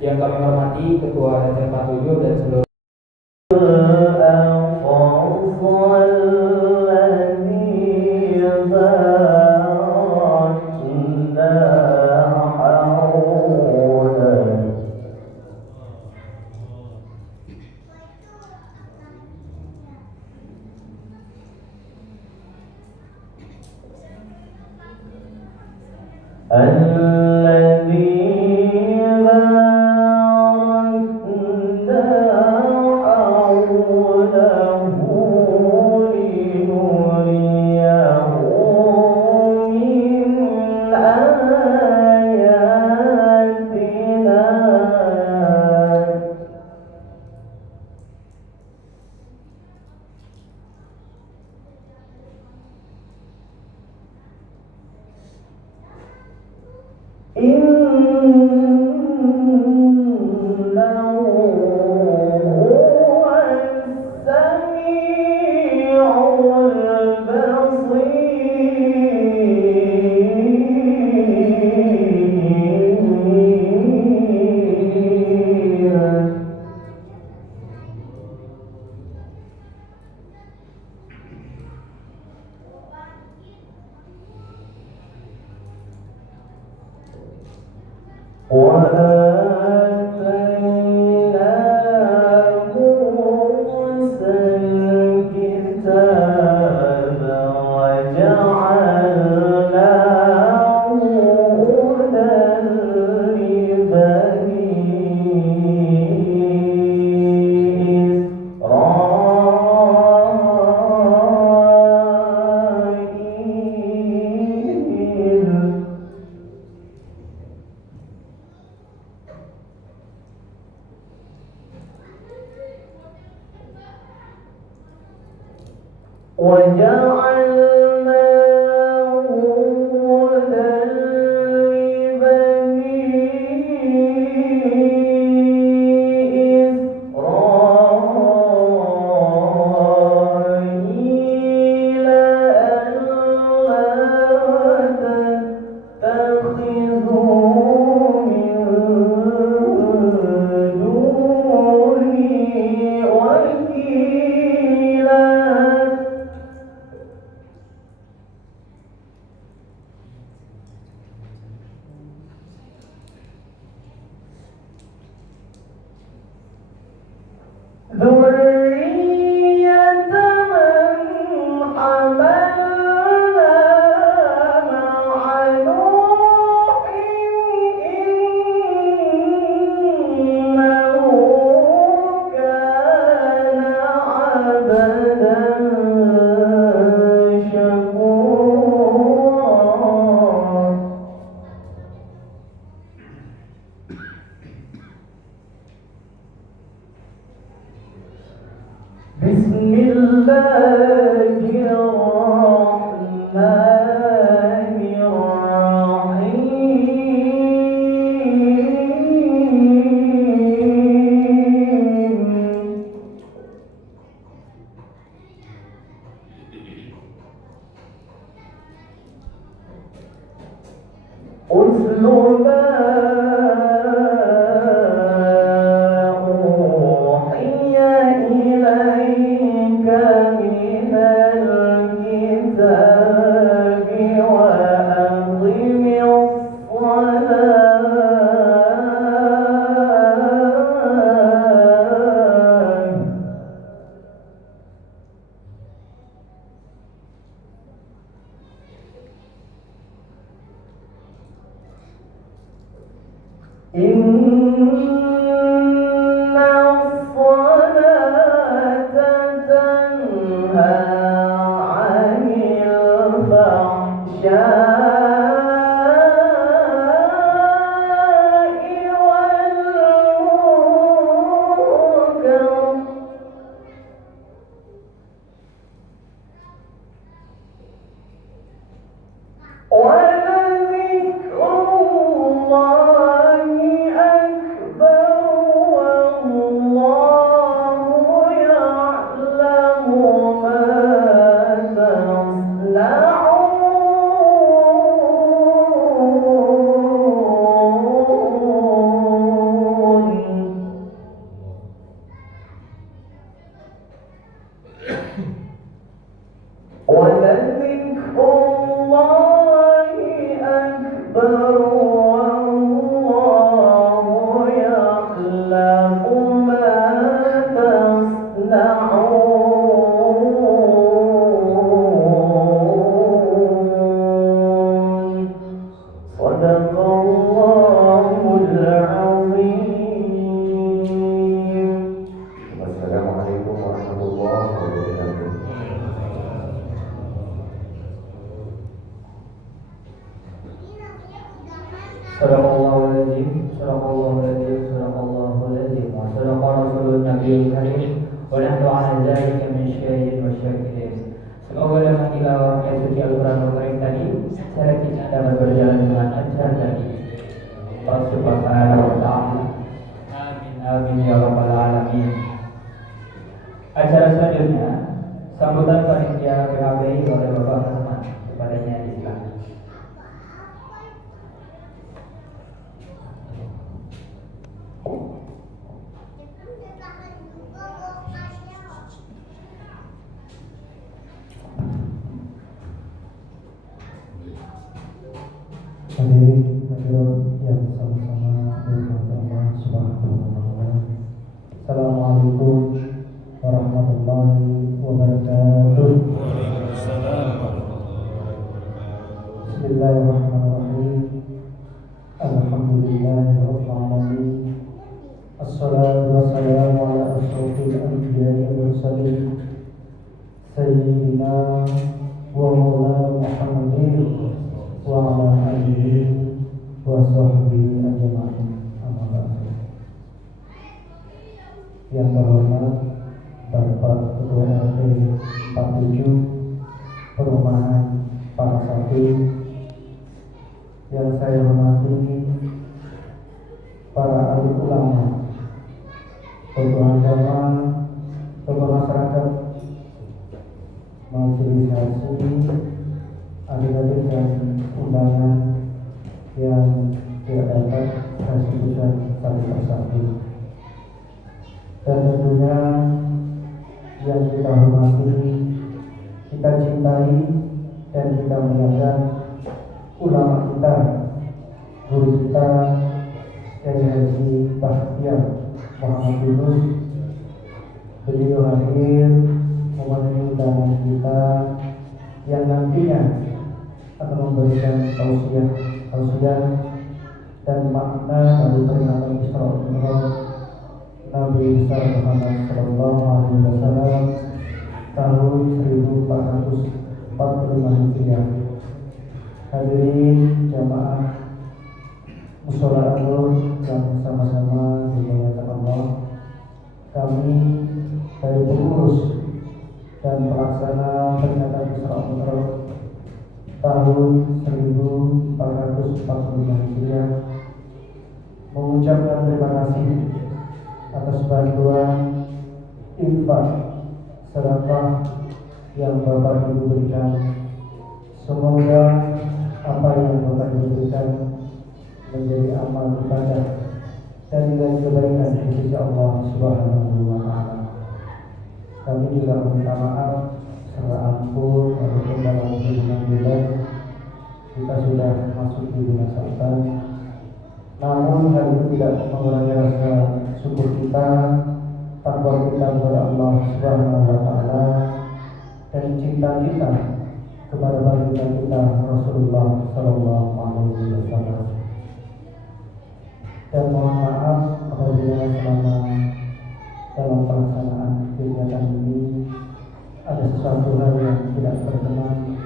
Yang kami hormati Ketua RT 47 dan seluruh Hadirin yang sama-sama sahbihi ajma'in. Amma ba'du. Yang terhormat Bapak Ketua RT 47 Perumahan Parasatu, yang saya hormati para alim ulama, tokoh agama, tokoh masyarakat, majelis haji, adik-adik dan undangan yang tidak dapat saya sebutkan satu persatu. Dan tentunya yang kita hormati, kita cintai, dan kita muliakan ulama kita, guru kita, Kiai Haji Bahtiar Muhammad Yunus. Beliau hadir memenuhi undangan kita yang nantinya akan memberikan tausiah dan makna dari peringatan Isra Mi'raj Nabi besar Muhammad Sallallahu Alaihi Wasallam tahun 1445 Hijriah. Hadirin jamaah Mushola An-Nur yang sama-sama dimuliakan Allah, kami dari pengurus dan pelaksana peringatan Isra Mi'raj tahun 1445 Hijriah mengucapkan terima kasih atas bantuan infak sedekah yang Bapak Ibu berikan. Semoga apa yang Bapak Ibu berikan menjadi amal ibadah dan nilai kebaikan di sisi Allah Subhanahu wa Ta'ala. Kami juga meminta maaf serta ampun walaupun dalam bulan kita sudah masuk di bulan Sya'ban. Namun hal itu tidak mengurangi rasa syukur kita, takwa kita kepada Allah Subhanahu wa Ta'ala, dan cinta kita kepada baginda kita Rasulullah Sallallahu Alaihi Wasallam. Dan mohon maaf apabila selama dalam pelaksanaan kegiatan ini ada sesuatu hal yang tidak berkenan.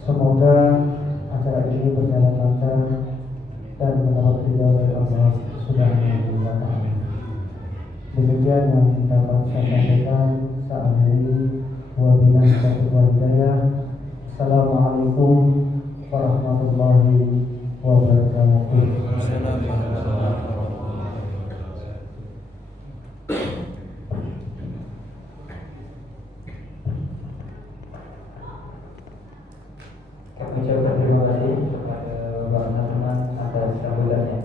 Semoga acara ini berjalan lancar dan mendapat ridha dari Allah Subhanahu wa Ta'ala. Demikian yang dapat saya sampaikan saat ini. Wabillahi taufiq wal hidayah. Assalamualaikum warahmatullahi wabarakatuh. Kami ucapkan terima kasih kepada Bapak Teman atas sambutannya.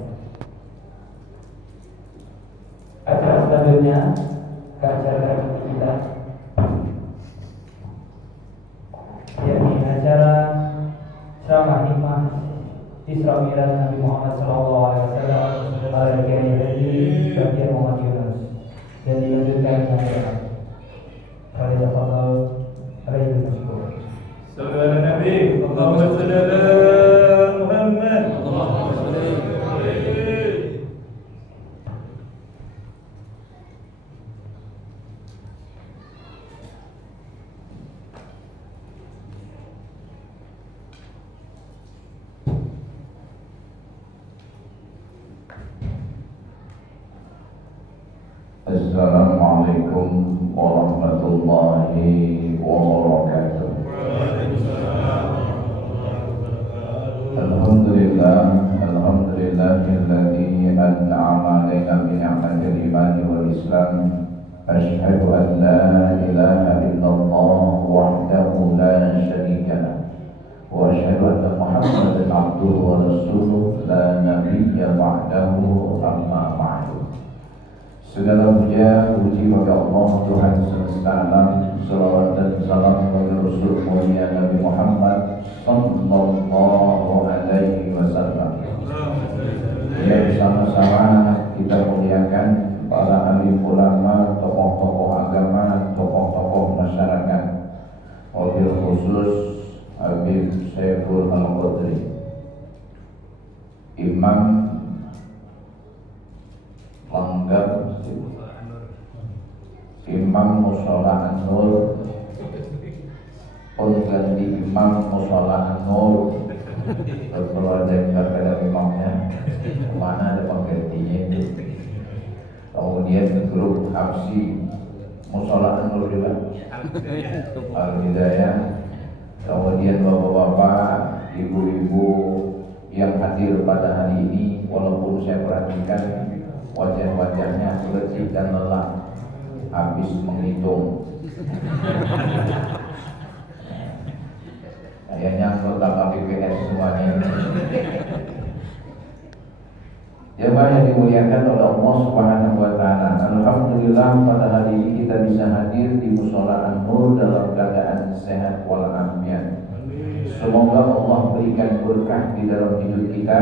Acara selanjutnya ke acara kita, yakni acara ceramah hikmah Isra Mi'raj Nabi Muhammad Sallallahu Alaihi Wasallam oleh Kiai Haji Bahtiar Muhammad Yunus, dan dilanjutkan dengan Fadhil alaihi wasallam. Saudara Nabi, Allahumma shalli ala Muhammad. Allahumma shalli alaihi. Assalamualaikum warahmatullahi wabarakatuh. Alhamdulillahilladzi an'ama alaina bi ni'matil iman wal islam. Asyhadu an la ilaha illallah wahdahu la syarika lah. Wa asyhadu anna Muhammadan abduhu wa rasuluh la nabiyya ba'dahu, amma ba'du. Segala puja puji bagi Allah Tuhan semesta alam, salawat dan salam bagi Rasul mulia Nabi Muhammad Sallallahu Alaihi Wasallam. Ya, bersama-sama kita muliakan para alim ulama, tokoh-tokoh agama, tokoh-tokoh masyarakat, wabil khusus Habib Syaiful Al-Qadri, Imam Langgam, Imam Mushola An-Nur, pengganti Imam Mushola An-Nur Kalau ada yang kata imamnya, mana ada penggantinya itu. Kemudian grup Habsi Musola Nur Al-Hidayah. Kemudian bapak-bapak, ibu-ibu yang hadir pada hari ini, walaupun saya perhatikan wajah-wajahnya letih dan lelah habis menghitung. Kayaknya anggota KPPS semuanya. Jemaah yang dimuliakan oleh Allah Subhanahu wa taala. Alhamdulillah pada hari ini kita bisa hadir di Mushola An-Nur dalam keadaan sehat walafiat. Semoga Allah berikan berkah di dalam hidup kita,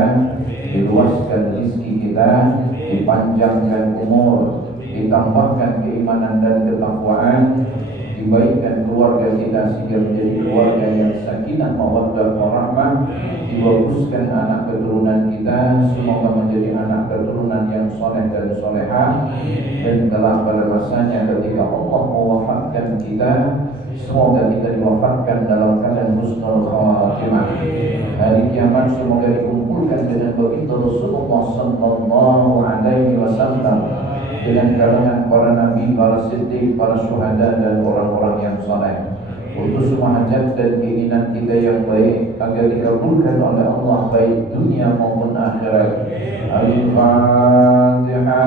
diluaskan rezeki kita, dipanjangkan umur, ditambahkan keimanan dan ketakwaan, dibaikkan keluarga kita sehingga menjadi keluarga yang sakinah mawaddah warahmah, dibaguskan anak keturunan kita semoga menjadi anak keturunan yang soleh dan solehah, dan telah pada masanya ketika Allah mewafatkan kita, semoga kita diwafatkan dalam keadaan husnul khatimah. Hari kiamat semoga dikumpulkan dengan baginda Rasulullah sallallahu alaihi wasallam, dengan kalangan para nabi, para siddiq, para syuhada dan orang-orang yang saleh. Untuk semua hajat dan keinginan kita yang baik agar dikabulkan oleh Allah baik dunia maupun akhirat. Al-Fatihah.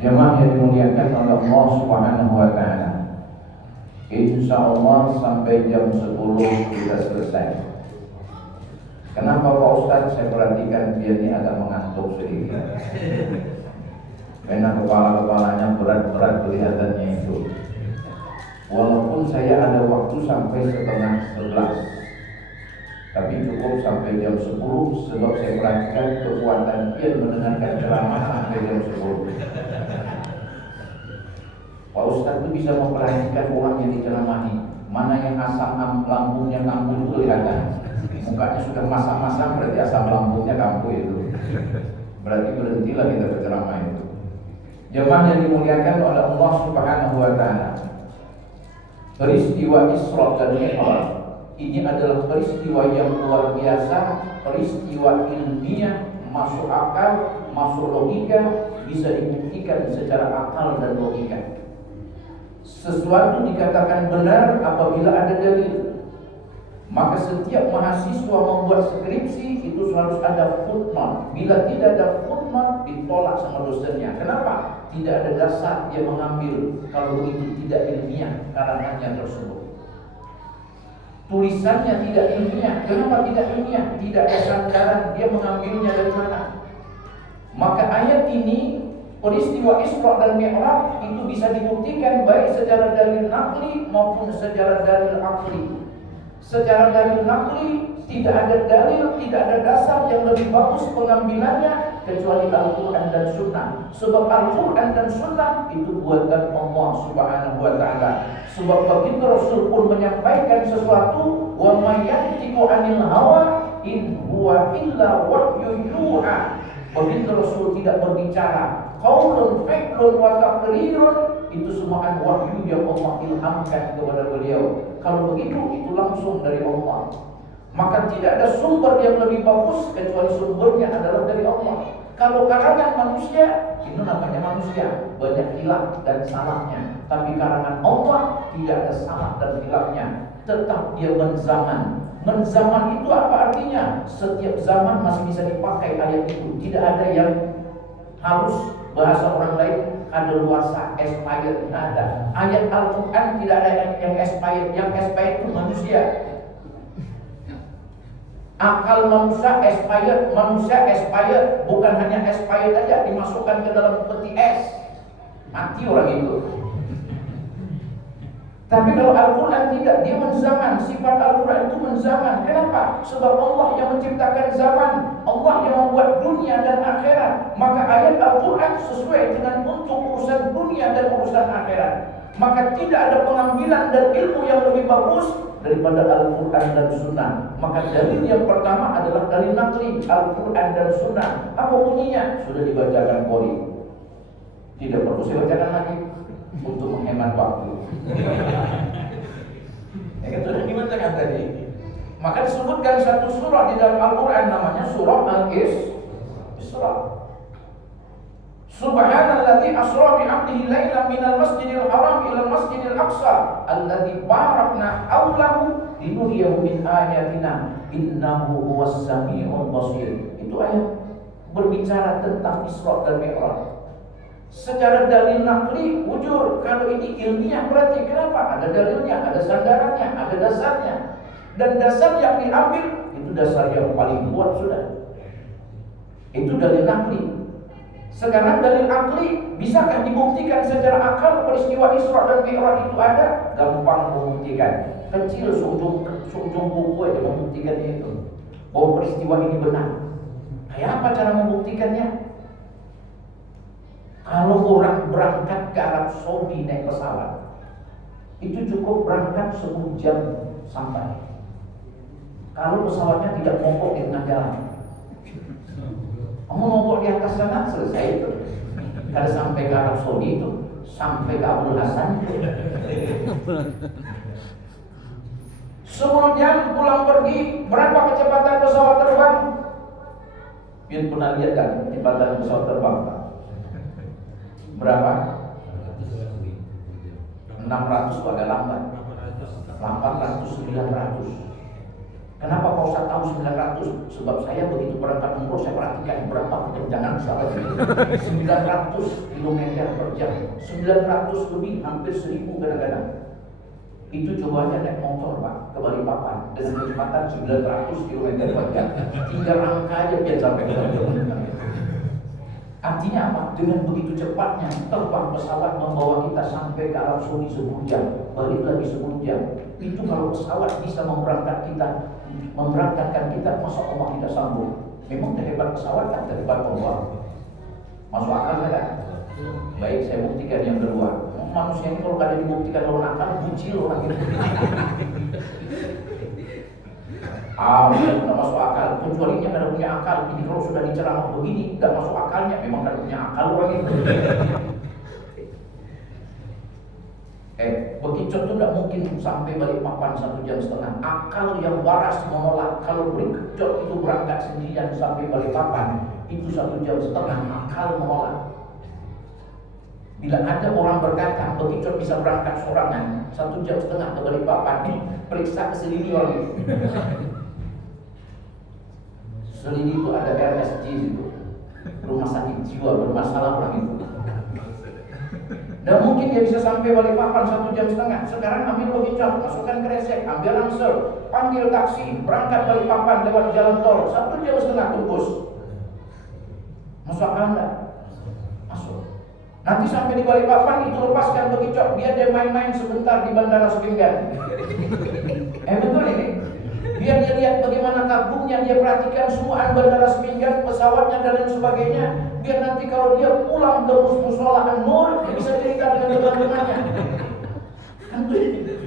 Jemaah yang dimuliakan oleh Allah Subhanahu wa taala. Insya Allah sampai jam 10 kita selesai. Kenapa Pak Ustadz? Saya perhatikan dia ini agak mengantuk sedikit. Karena kepala-kepalanya berat-berat kelihatannya itu. Walaupun saya ada waktu sampai setengah 11, tapi cukup sampai jam 10 sebab saya perhatikan kekuatan dia mendengarkan ceramah sampai jam 10. Pak Ustadz itu bisa memperhatikan orang yang diceramahi, mana yang asam lambungnya kambuh itu kelihatan. Mukanya sudah masam-masam berarti asam lambungnya kambuh itu. Berarti berhentilah kita berceramah itu. Jemaah yang dimuliakan oleh Allah Subhanahu wa taala. Peristiwa Isra dan Mi'raj ini adalah peristiwa yang luar biasa, peristiwa ilmiah, masuk akal, masuk logika, bisa dibuktikan secara akal dan logika. Sesuatu dikatakan benar apabila ada dalil. Maka setiap mahasiswa membuat skripsi itu harus ada footnote. Bila tidak ada footnote, ditolak sama dosennya. Kenapa? Tidak ada dasar dia mengambil kalau itu tidak ilmiah karangannya tersebut. Tulisannya tidak ilmiah. Kenapa tidak ilmiah? Tidak ada sandaran dia mengambilnya dari mana. Maka ayat ini, peristiwa Isra dan Mi'raj itu bisa dibuktikan baik secara dalil naqli maupun secara dalil akli. Secara dalil naqli tidak ada dalil, tidak ada dasar yang lebih bagus pengambilannya kecuali Al-Quran dan Sunnah. Sebab Al-Quran dan Sunnah itu buatan Allah Subhanahu wa taala. Sebab baginda Rasul pun menyampaikan sesuatu, wa may yantiqu 'anil hawa in huwa illa wahyu yuha. Baginda Rasul tidak berbicara qaulun fi'lun wa taqrirun, itu semua wahyu yang Allah ilhamkan kepada beliau. Kalau begitu itu langsung dari Allah. Maka tidak ada sumber yang lebih bagus kecuali sumbernya adalah dari Allah. Kalau karangan manusia, itu namanya manusia, banyak hilaf dan salahnya. Tapi karangan Allah tidak ada salah dan hilafnya, tetap dia menzaman. Menzaman itu apa artinya? Setiap zaman masih bisa dipakai ayat itu. Tidak ada yang harus bahasa orang lain ada luasa, expired, tidak ada. Ayat Al-Quran tidak ada yang expired. Yang expired itu manusia. Akal manusia expired, bukan hanya expired aja, dimasukkan ke dalam peti es, mati orang itu. Tapi kalau Al-Quran tidak, dia menzaman. Sifat Al-Quran itu menzaman. Kenapa? Sebab Allah yang menciptakan zaman, Allah yang membuat dunia dan akhirat. Maka ayat Al-Quran sesuai dengan untuk urusan dunia dan urusan akhirat. Maka tidak ada pengambilan dan ilmu yang lebih bagus daripada Al-Quran dan Sunnah. Maka dalil yang pertama adalah dalil naqli, Al-Quran dan Sunnah. Apa bunyinya? Sudah dibacakan Qori. Tidak perlu sewa jalan lagi untuk menghemat waktu. Ya kan sudah dimatakan tadi. Maka disebutkan satu surah di dalam Al-Quran namanya surah Al-Isra. Subhanalladzi asra bi 'abdihi lailan minal masjidil haram ilal masjidil aqsa alladzi barakna haulahu linuriyahu min ayatina innahu huwas samiul basir. Itu ayat berbicara tentang Isra dan Mi'raj. Secara dalil nakli wujur, kalau ini ilmiah berarti kenapa? Ada dalilnya, ada sandarannya, ada dasarnya. Dan dasar yang diambil itu dasar yang paling kuat sudah. Itu dalil nakli. Sekarang dalil akli, bisakah dibuktikan secara akal peristiwa Isra dan Mi'raj itu ada? Gampang membuktikan. Kecil seujung buku aja membuktikannya itu. Bahwa peristiwa ini benar. Kayak apa cara membuktikannya? Kalau orang berangkat ke Arab Saudi naik pesawat, itu cukup berangkat 10 jam sampai. Kalau pesawatnya tidak mogok di tengah jalan, kamu mogok di atas sana, selesai itu. Kalau sampai ke Arab Saudi itu, sampai ke Abdul Hasan. 10 jam pulang pergi, berapa kecepatan pesawat terbang? Biar pernah lihat kan kecepatan pesawat terbang? Berapa? 600 itu agak lambat. 800, 900. Kenapa Pak Ustaz tahu 900? Sebab saya begitu berangkat umroh saya perhatikan berapa kekencangan pesawat ini. 900 km per jam, 900 lebih, hampir 1000 kadang-kadang. Itu cobanya naik motor Pak ke Balikpapan dengan kecepatan 900 km per jam. 3 rangka aja biar sampai ke Balikpapan. Artinya apa? Dengan begitu cepatnya terbang pesawat membawa kita sampai ke Arab Saudi 10 jam, balik lagi 10 jam. Itu kalau pesawat bisa memberangkatkan kita, masa Allah tidak sambung? Memang terhebat pesawat kan terhebat Allah. Masuk akal kan? Baik, saya buktikan yang kedua. Manusia ini kalau ada dibuktikan orang akal, bucil orang itu. Tidak masuk akal. Kecuali dia kada punya akal. Ini kalau sudah diceramah begini, tidak masuk akalnya. Memang kada punya akal orang itu. Bekicot itu tidak mungkin sampai Balikpapan 1 jam setengah. Akal yang waras menolak. Kalau bekicot itu berangkat sendirian sampai Balikpapan, itu 1 jam setengah. Akal menolak. Bila ada orang berkata bekicot bisa berangkat sorangan 1 jam setengah ke Balikpapan, periksa ke Selini orang itu. Selini itu ada RSJ itu, rumah sakit jiwa bermasalah orang itu. Dan mungkin dia bisa sampai Balikpapan 1 jam setengah. Sekarang ambil bekicot, masukkan kresek, ambil ransel, panggil taksi, berangkat Balikpapan lewat jalan tol 1 jam setengah tembus. Masuk akal enggak? Masuk. Nanti sampai di Balikpapan itu lepaskan bekicot, dia main-main sebentar di Bandara Sepinggan. Betul ini. Biar dia lihat bagaimana kagumnya, dia perhatikan semua Bandara Sepinggan, pesawatnya dan lain sebagainya. Biar nanti kalau dia pulang ke Musola An-Nur, dia bisa cerita dengan teman-temannya.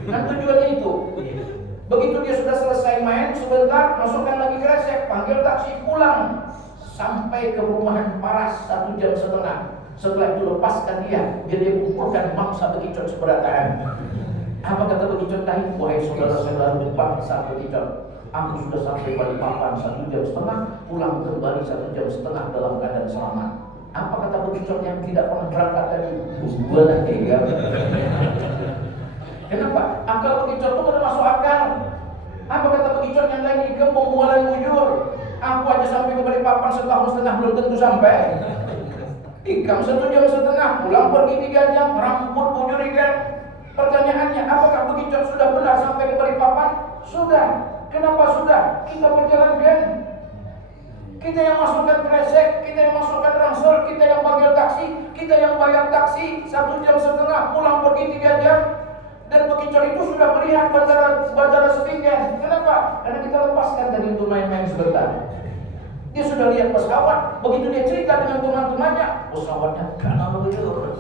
Kan tujuannya itu. Begitu dia sudah selesai main sebentar, masukkan lagi kresek, panggil taksi, pulang sampai ke perumahan Paras 1 jam setengah. Setelah itu lepaskan dia, biar dia kumpulkan mangsa bekicot seberatan. Apa kata bekicot tadi? Wahai saudara-saudara bangsa bekicot, aku sudah sampai Balikpapan 1 jam setengah, pulang kembali 1 jam setengah dalam keadaan selamat. Apa kata bekicot yang tidak pernah berangkat tadi? Bulan 3. Kenapa? Akal bekicot itu tidak masuk akal. Apa kata bekicot yang lain? Ke pembualan bujur. Aku aja sampai ke Balikpapan 1,5 tahun belum tentu sampai. Ikam 1 jam setengah, pulang pergi 3 jam, rambut bujur ikan. Pertanyaannya, apakah bekicot sudah benar sampai ke Balikpapan? Sudah. Kenapa sudah? Kita berjalan gen. Kita yang masukkan kresek, kita yang masukkan ransel, kita yang panggil taksi, kita yang bayar taksi 1 jam setengah, pulang pergi 3 jam. Dan bekicot itu sudah melihat bandara Sepinggan. Kenapa? Karena kita lepaskan tadi untuk main-main sebentar. Dia sudah lihat pesawat, begitu dia cerita dengan teman-temannya, pesawatnya kanan bujur.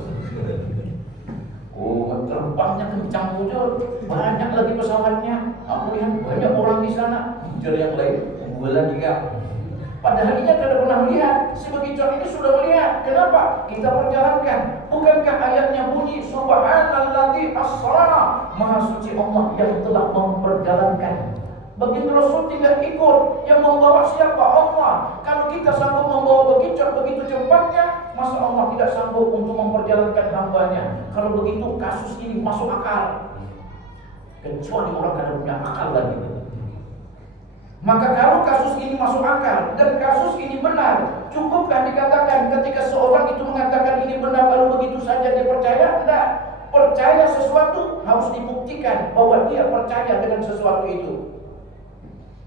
Oh, terbangnya kencang bujur, banyak lagi pesawatnya. Aku lihat banyak orang di sana. Bujur yang lain, bulan juga. Padahal dia tidak pernah melihat. Si bekicot ini sudah melihat. Kenapa? Kita perjalankan. Bukankah ayatnya bunyi Subhanalladzi asra, Maha suci Allah yang telah memperjalankan. Begitu Rasul tinggal ikut. Yang membawa siapa? Allah. Kalau kita sanggup membawa bekicot begitu cepatnya, masa Allah tidak sanggup untuk memperjalankan hambanya? Kalau begitu kasus ini masuk akal. Kecuali orang kadang punya akal lagi. Maka kalau kasus ini masuk akal dan kasus ini benar, cukupkah dikatakan ketika seorang itu mengatakan ini benar lalu begitu saja dia percaya? Tidak. Percaya sesuatu harus dibuktikan bahwa dia percaya dengan sesuatu itu.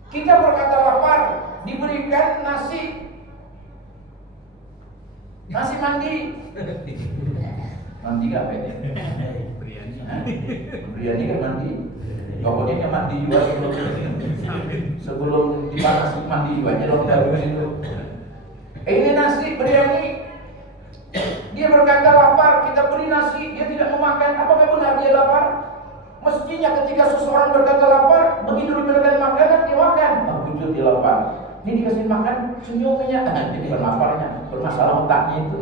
Kita berkata lapar, diberikan nasi mandi. Mandi apa ini? Biryani kan mandi. Pokoknya mandi juga sebelum dipanasi mandi juga aja dong dahulu itu. Ini nasi biryani. Dia berkata lapar, kita beri nasi, dia tidak memakan. Apakah benar dia lapar? Mestinya ketika seseorang berkata lapar, begitu diberikan makanan dia makan. Begitu dia lapar. Ini dikasih makan, senyumnya. Jadi berlaparnya, bermasalah otaknya itu.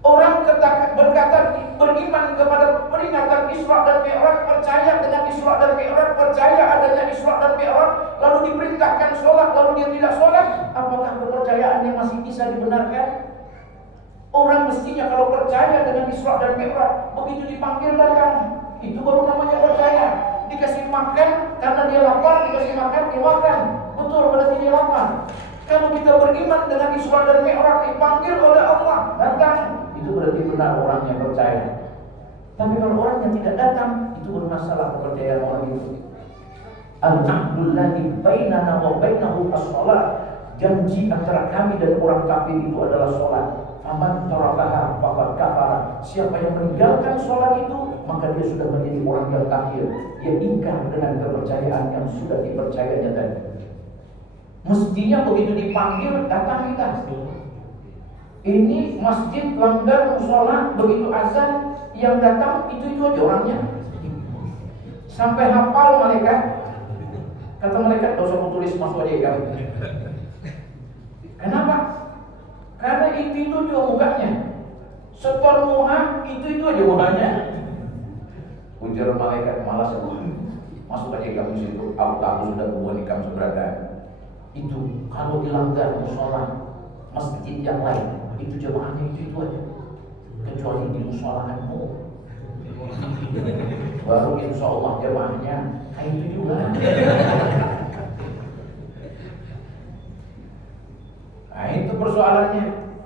Orang berkata beriman kepada peringatan Isra dan Mi'raj, percaya dengan Isra dan Mi'raj, percaya adanya Isra dan Mi'raj, lalu diperintahkan sholat, lalu dia tidak sholat. Apakah kepercayaannya masih bisa dibenarkan? Orang mestinya kalau percaya dengan Isra dan Mi'raj, begitu dipanggil datang, itu baru namanya percaya. Dikasih makan karena dia lapar, dikasih makan dia makan. Betul, berarti dia lapar. Kalau kita beriman dengan Isra dan Mi'raj, dipanggil oleh Allah, datang, itu berarti benar orangnya percaya. Tapi kalau orangnya tidak datang, itu bermasalah kepercayaan orang itu. Al-ahdul ladzi bainana wa bainahu as-shalah. Janji antara kami dan orang kafir itu adalah sholat. Faman tarakaha faqad kafara. Siapa yang meninggalkan sholat itu, maka dia sudah menjadi orang yang kafir. Dia ingkar dengan kepercayaan yang sudah dipercayanya tadi. Mestinya begitu dipanggil datang kita. Ini masjid langgar musola, begitu azan yang datang itu aja orangnya. Sampai hafal malaikat. Kata malaikat, "Gak usah tulis masuk aja kamu." Kenapa? Karena itu juga mukanya. Setor muha itu aja mukanya. Ujar malaikat, malas aku. Masuk aja kamu situ. Aku tahu sudah buat kamu seberapa. Itu kalau dilanggar musola masjid yang lain, itu jemaahnya itu aja. Kecuali di musolaanmu, baru insya Allah jemaahnya kayak itu juga. Nah itu persoalannya.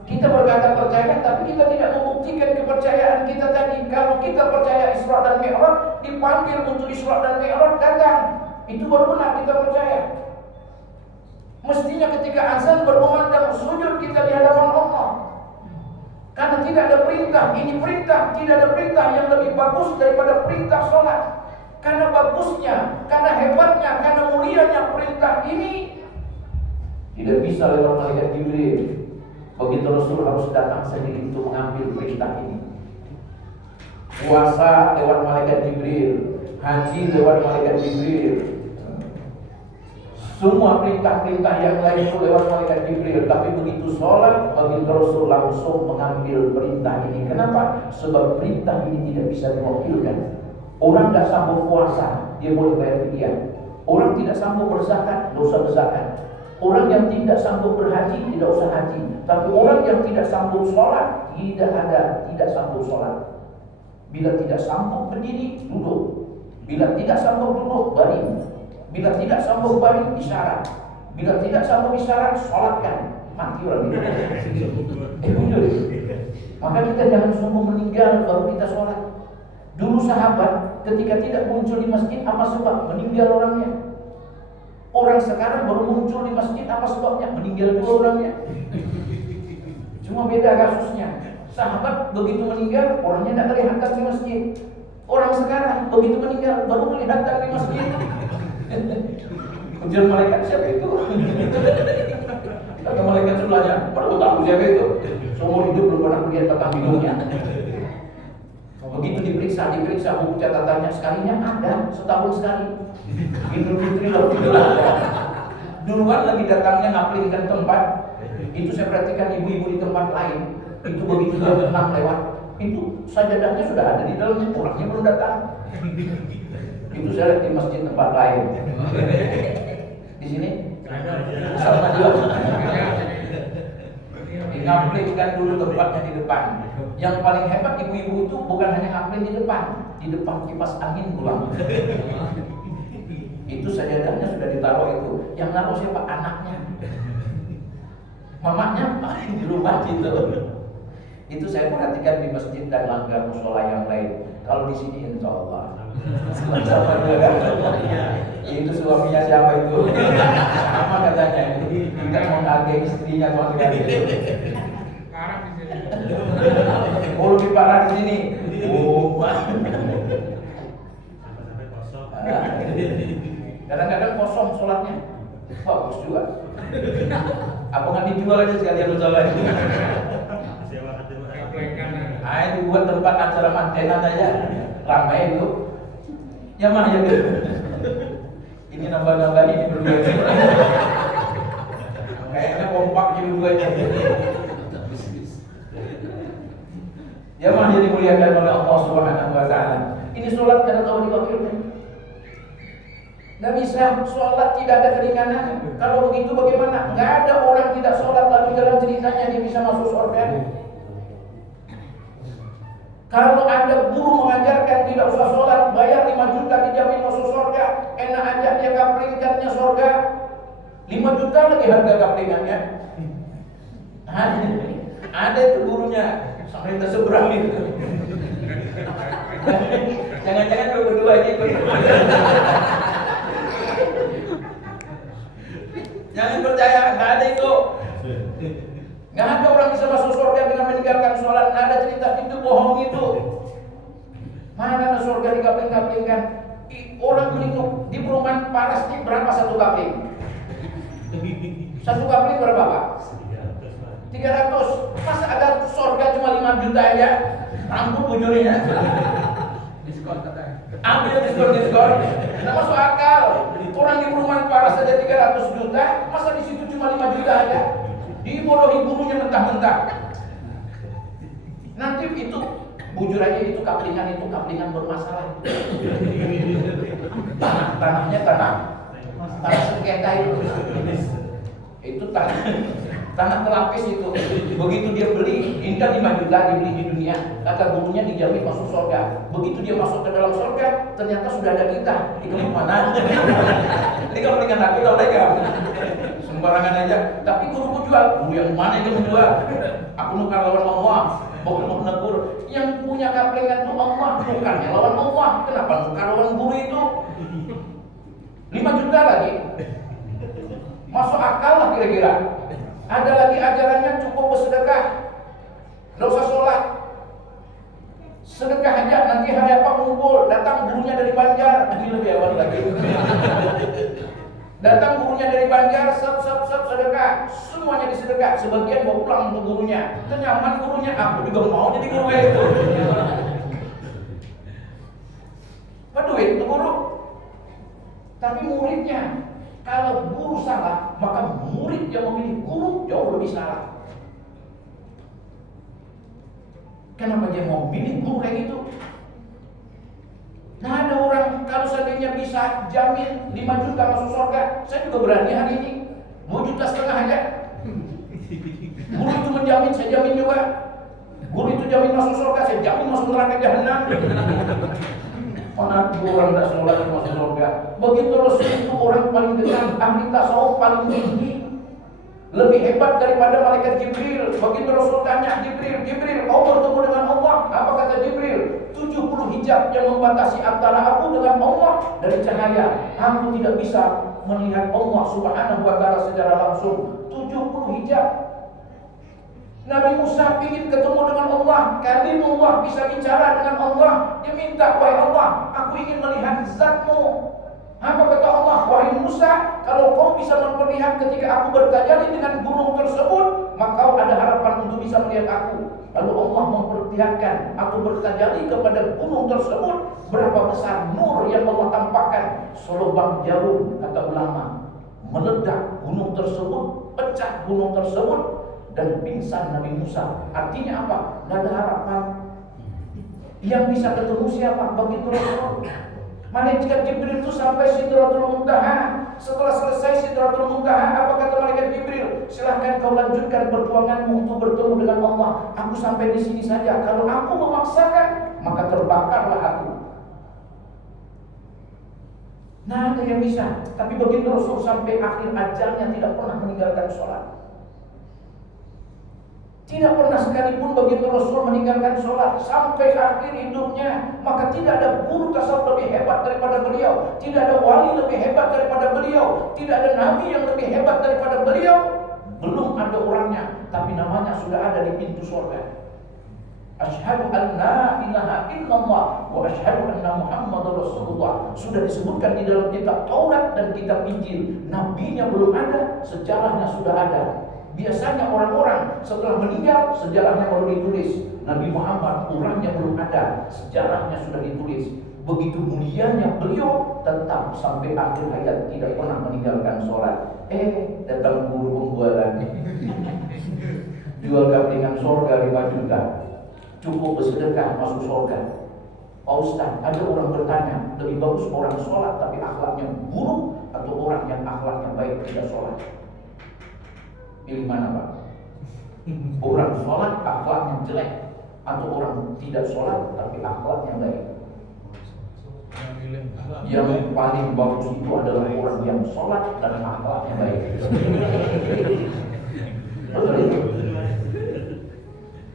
Kita berkata percaya, tapi kita tidak membuktikan kepercayaan kita tadi. Kalau kita percaya Isra dan Mi'raj, dipanggil untuk Isra dan Mi'raj datang, itu baru benar kita percaya. Mestinya ketika azan berkumandang sujud kita di hadapan Allah. Karena tidak ada perintah, ini perintah, tidak ada perintah yang lebih bagus daripada perintah sholat. Karena bagusnya, karena hebatnya, karena mulianya perintah ini tidak bisa lewat malaikat Jibril. Begitu Rasul harus datang sendiri untuk mengambil perintah ini. Puasa lewat malaikat Jibril, haji lewat malaikat Jibril. Semua perintah-perintah yang lain itu lewat malaikat Jibril. Tapi begitu sholat, begitu Rasul langsung mengambil perintah ini. Kenapa? Sebab perintah ini tidak bisa diwakilkan. Orang tidak sanggup puasa, dia boleh bayar fidyah. Orang tidak sanggup berzakat, tidak usah berzakat. Orang yang tidak sanggup berhaji, tidak usah haji. Tapi orang yang tidak sanggup sholat, tidak sanggup sholat. Bila tidak sanggup berdiri, duduk. Bila tidak sanggup duduk, baring. Bila tidak sanggup baring, isyarat. Bila tidak sanggup isyarat, sholatkan. Mati orang itu. Betul. Maka kita jangan sungguh meninggal baru kita sholat. Dulu sahabat ketika tidak muncul di masjid, apa sebab? Meninggal orangnya. Orang sekarang baru muncul di masjid, apa sebabnya? Meninggal dulu orangnya. Cuma beda kasusnya. Sahabat begitu meninggal, orangnya tidak terlihat di masjid. Orang sekarang begitu meninggal, baru kelihatan di masjid. Ujian malaikat siapa itu? Kata malaikat sebelahnya, baru tahu siapa itu. Seumur hidup belum pernah melihat batang hidungnya. Begitu diperiksa buku catatannya sekalinya ada, setahun sekali. Idul Fitri lalu tidak ada. Duluan lagi datangnya ngaplingkan tempat. Itu saya perhatikan ibu-ibu di tempat lain. Itu begitu jam 6 lewat, itu sajadahnya sudah ada di dalam, orangnya belum datang. Itu saya lihat di masjid tempat lain. Di sini sama juga. Ngaplingkan dulu tempatnya di depan. Yang paling hebat ibu-ibu itu bukan hanya ngapling di depan kipas angin pulang. Itu sajadahnya sudah ditaruh itu. Yang naruh siapa? Anaknya. Mamanya di rumah gitu. Itu saya perhatikan di masjid dan langgar musola yang lain. Kalau di sini insya Allah. Itu suaminya siapa itu? Sama katanya. Tidak menghargai istrinya tuan sekali. Oh lebih parah di sini. Oh. Kadang-kadang kosong sholatnya. Bagus juga. Apa nggak dijual aja sekalian musola itu? Itu buat tempat acara mantenan aja. Ramai itu. Ya mah ya. Ini nambah-nambah ini berdua. Kayaknya kompak ini berdua. Ya mah jadi dimuliakan oleh Allah Subhanahu wa taala. Ini sholat kadang Allah diwakilkan. Nggak bisa sholat tidak ada keringanan. Kalau begitu bagaimana? Nggak ada orang tidak sholat lalu dalam ceritanya dia bisa masuk surga. Kalau ada guru mengajarkan tidak usah sholat, bayar 5 juta dijamin masuk surga. Enak aja dia kaplingkannya surga. 5 juta lagi harga kaplingannya. Ada itu gurunya sampai terseberang itu. Jangan-jangan berdua aja ikut. Jangan percaya, nggak ada itu. Nggak ada orang bisa masuk surga dengan meninggalkan sholat. Nggak ada cerita itu, bohong itu. Mana ada surga dikapling-kaplingkan? Orang melingkup di perumahan Paras ini berapa satu kapling? Satu kapling berapa Pak? 300. Masa ada surga cuma 5 juta aja? Ampun bujurnya. Diskon katanya. Ambil diskon. Nggak masuk akal. Orang di perumahan Paras saja 300 juta, masa di situ cuma 5 juta aja? Dibodohi gurunya mentah-mentah. Nanti itu bujur aja itu kaplingan bermasalah. Tanahnya tanah sengketa itu. Itu tanah pelapis itu. Begitu dia beli, indah 5 juta dibeli di dunia. Kata gurunya dijamin masuk surga. Begitu dia masuk ke dalam surga, ternyata sudah ada kita. Di mana? Ini kalau dengan aku udah legal. Sembarangan aja. Tapi guruku jual. Guru yang mana yang menjual? Aku nukar lawan Allah. Bukan mau menegur. Yang punya kaplingan itu Allah, bukannya lawan Allah. Kenapa nukar lawan guru itu? 5 juta lagi. Masuk akal lah kira-kira. Ada lagi ajarannya cukup bersedekah. Nggak usah sholat. Sedekah aja, nanti hari apa ngumpul. Datang gurunya dari Banjar. Ini lebih awal lagi. Datang gurunya dari Banjar, sep sedekah. Semuanya disedekah. Sebagian bawa pulang untuk gurunya. Kenyaman gurunya, aku juga mau jadi guru itu. Apa duit untuk guru? Tapi muridnya. Kalau guru salah, maka murid yang memilih guru jauh lebih salah. Kenapa dia mau milih guru kayak gitu? Nah ada orang kalau seandainya bisa jamin 5 juta masuk surga, saya juga berani hari ini 2,5 juta aja. Guru itu menjamin, saya jamin juga. Guru itu jamin masuk surga, saya jamin masuk neraka jahanam. Mana orang tidak sholat masuk surga. Begitu Rasul itu orang paling dekat, ahli tasawuf paling tinggi, lebih hebat daripada malaikat Jibril. Begitu Rasul tanya Jibril, kau bertemu dengan Allah? Apa kata Jibril? 70 hijab yang membatasi antara aku dengan Allah dari cahaya. Aku tidak bisa melihat Allah Subhanahu wa taala secara langsung. 70 hijab. Nabi Musa ingin ketemu dengan Allah, kalimullah, bisa bicara dengan Allah. Dia minta, wahai Allah, aku ingin melihat zatmu. Apa kata Allah? Wahai Musa, kalau kau bisa memperlihat ketika aku bertajalli dengan gunung tersebut, maka kau ada harapan untuk bisa melihat aku. Lalu Allah memperlihatkan, aku bertajalli kepada gunung tersebut. Berapa besar nur yang Allah tampakkan? Selubang jarum, kata ulama. meledak gunung tersebut, pecah gunung tersebut, dan pingsan Nabi Musa. Artinya apa? Tidak ada harapan. Yang bisa ketemu siapa? Begitu Rasul. Malaikat Jibril itu sampai Sidratul Muntaha. Setelah selesai Sidratul Muntaha, apa kata malaikat Jibril? Silahkan kau lanjutkan perjuanganmu untuk bertemu dengan Allah. Aku sampai di sini saja. Kalau aku memaksakan, maka terbakarlah aku. Nah, ada yang bisa. Tapi begitu Rasul sampai akhir ajalnya tidak pernah meninggalkan sholat. Tidak pernah sekalipun begitu Rasul meninggalkan sholat sampai akhir hidupnya. Maka tidak ada guru tasawuf lebih hebat daripada beliau, tidak ada wali lebih hebat daripada beliau, tidak ada nabi yang lebih hebat daripada beliau. Belum ada orangnya, tapi namanya sudah ada di pintu surga. Asyhadu an la ilaha illallah wa asyhadu anna Muhammadar Rasulullah. Sudah disebutkan di dalam kitab Taurat dan kitab Injil. Nabinya belum ada, sejarahnya sudah ada. Biasanya orang-orang setelah meninggal sejarahnya baru ditulis. Nabi Muhammad orangnya belum ada, sejarahnya sudah ditulis. Begitu mulianya beliau, tetap sampai akhir hayat tidak pernah meninggalkan sholat. Datang guru pembualan, jual kambingan surga 5 juta, cukup bersedekah masuk surga. Pak Ustaz, ada orang bertanya, lebih bagus orang sholat tapi akhlaknya buruk atau orang yang akhlaknya baik tidak sholat? Pilih mana Pak? Orang sholat akhlaknya jelek atau orang tidak sholat tapi akhlaknya baik? Yang paling bagus itu adalah orang yang sholat dan akhlaknya baik. Betul itu?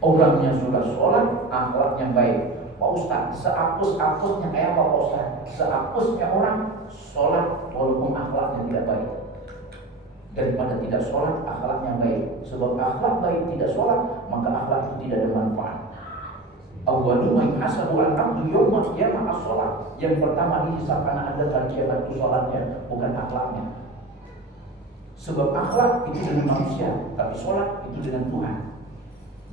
Orangnya sudah sholat, akhlaknya baik. Pak Ustaz, seapus-apusnya kayak apa Pak Ustaz? Seapusnya orang sholat walaupun akhlaknya tidak baik, daripada tidak sholat akhlaknya baik. Sebab akhlak baik tidak sholat, maka akhlak itu tidak ada manfaat. Awwalu ma yuhasabu al-'abdu yawmal qiyamah as-shalah. Yang pertama dihisab anak Anda hari kiamat itu sholatnya, bukan akhlaknya. Sebab akhlak itu dengan manusia, tapi sholat itu dengan Tuhan.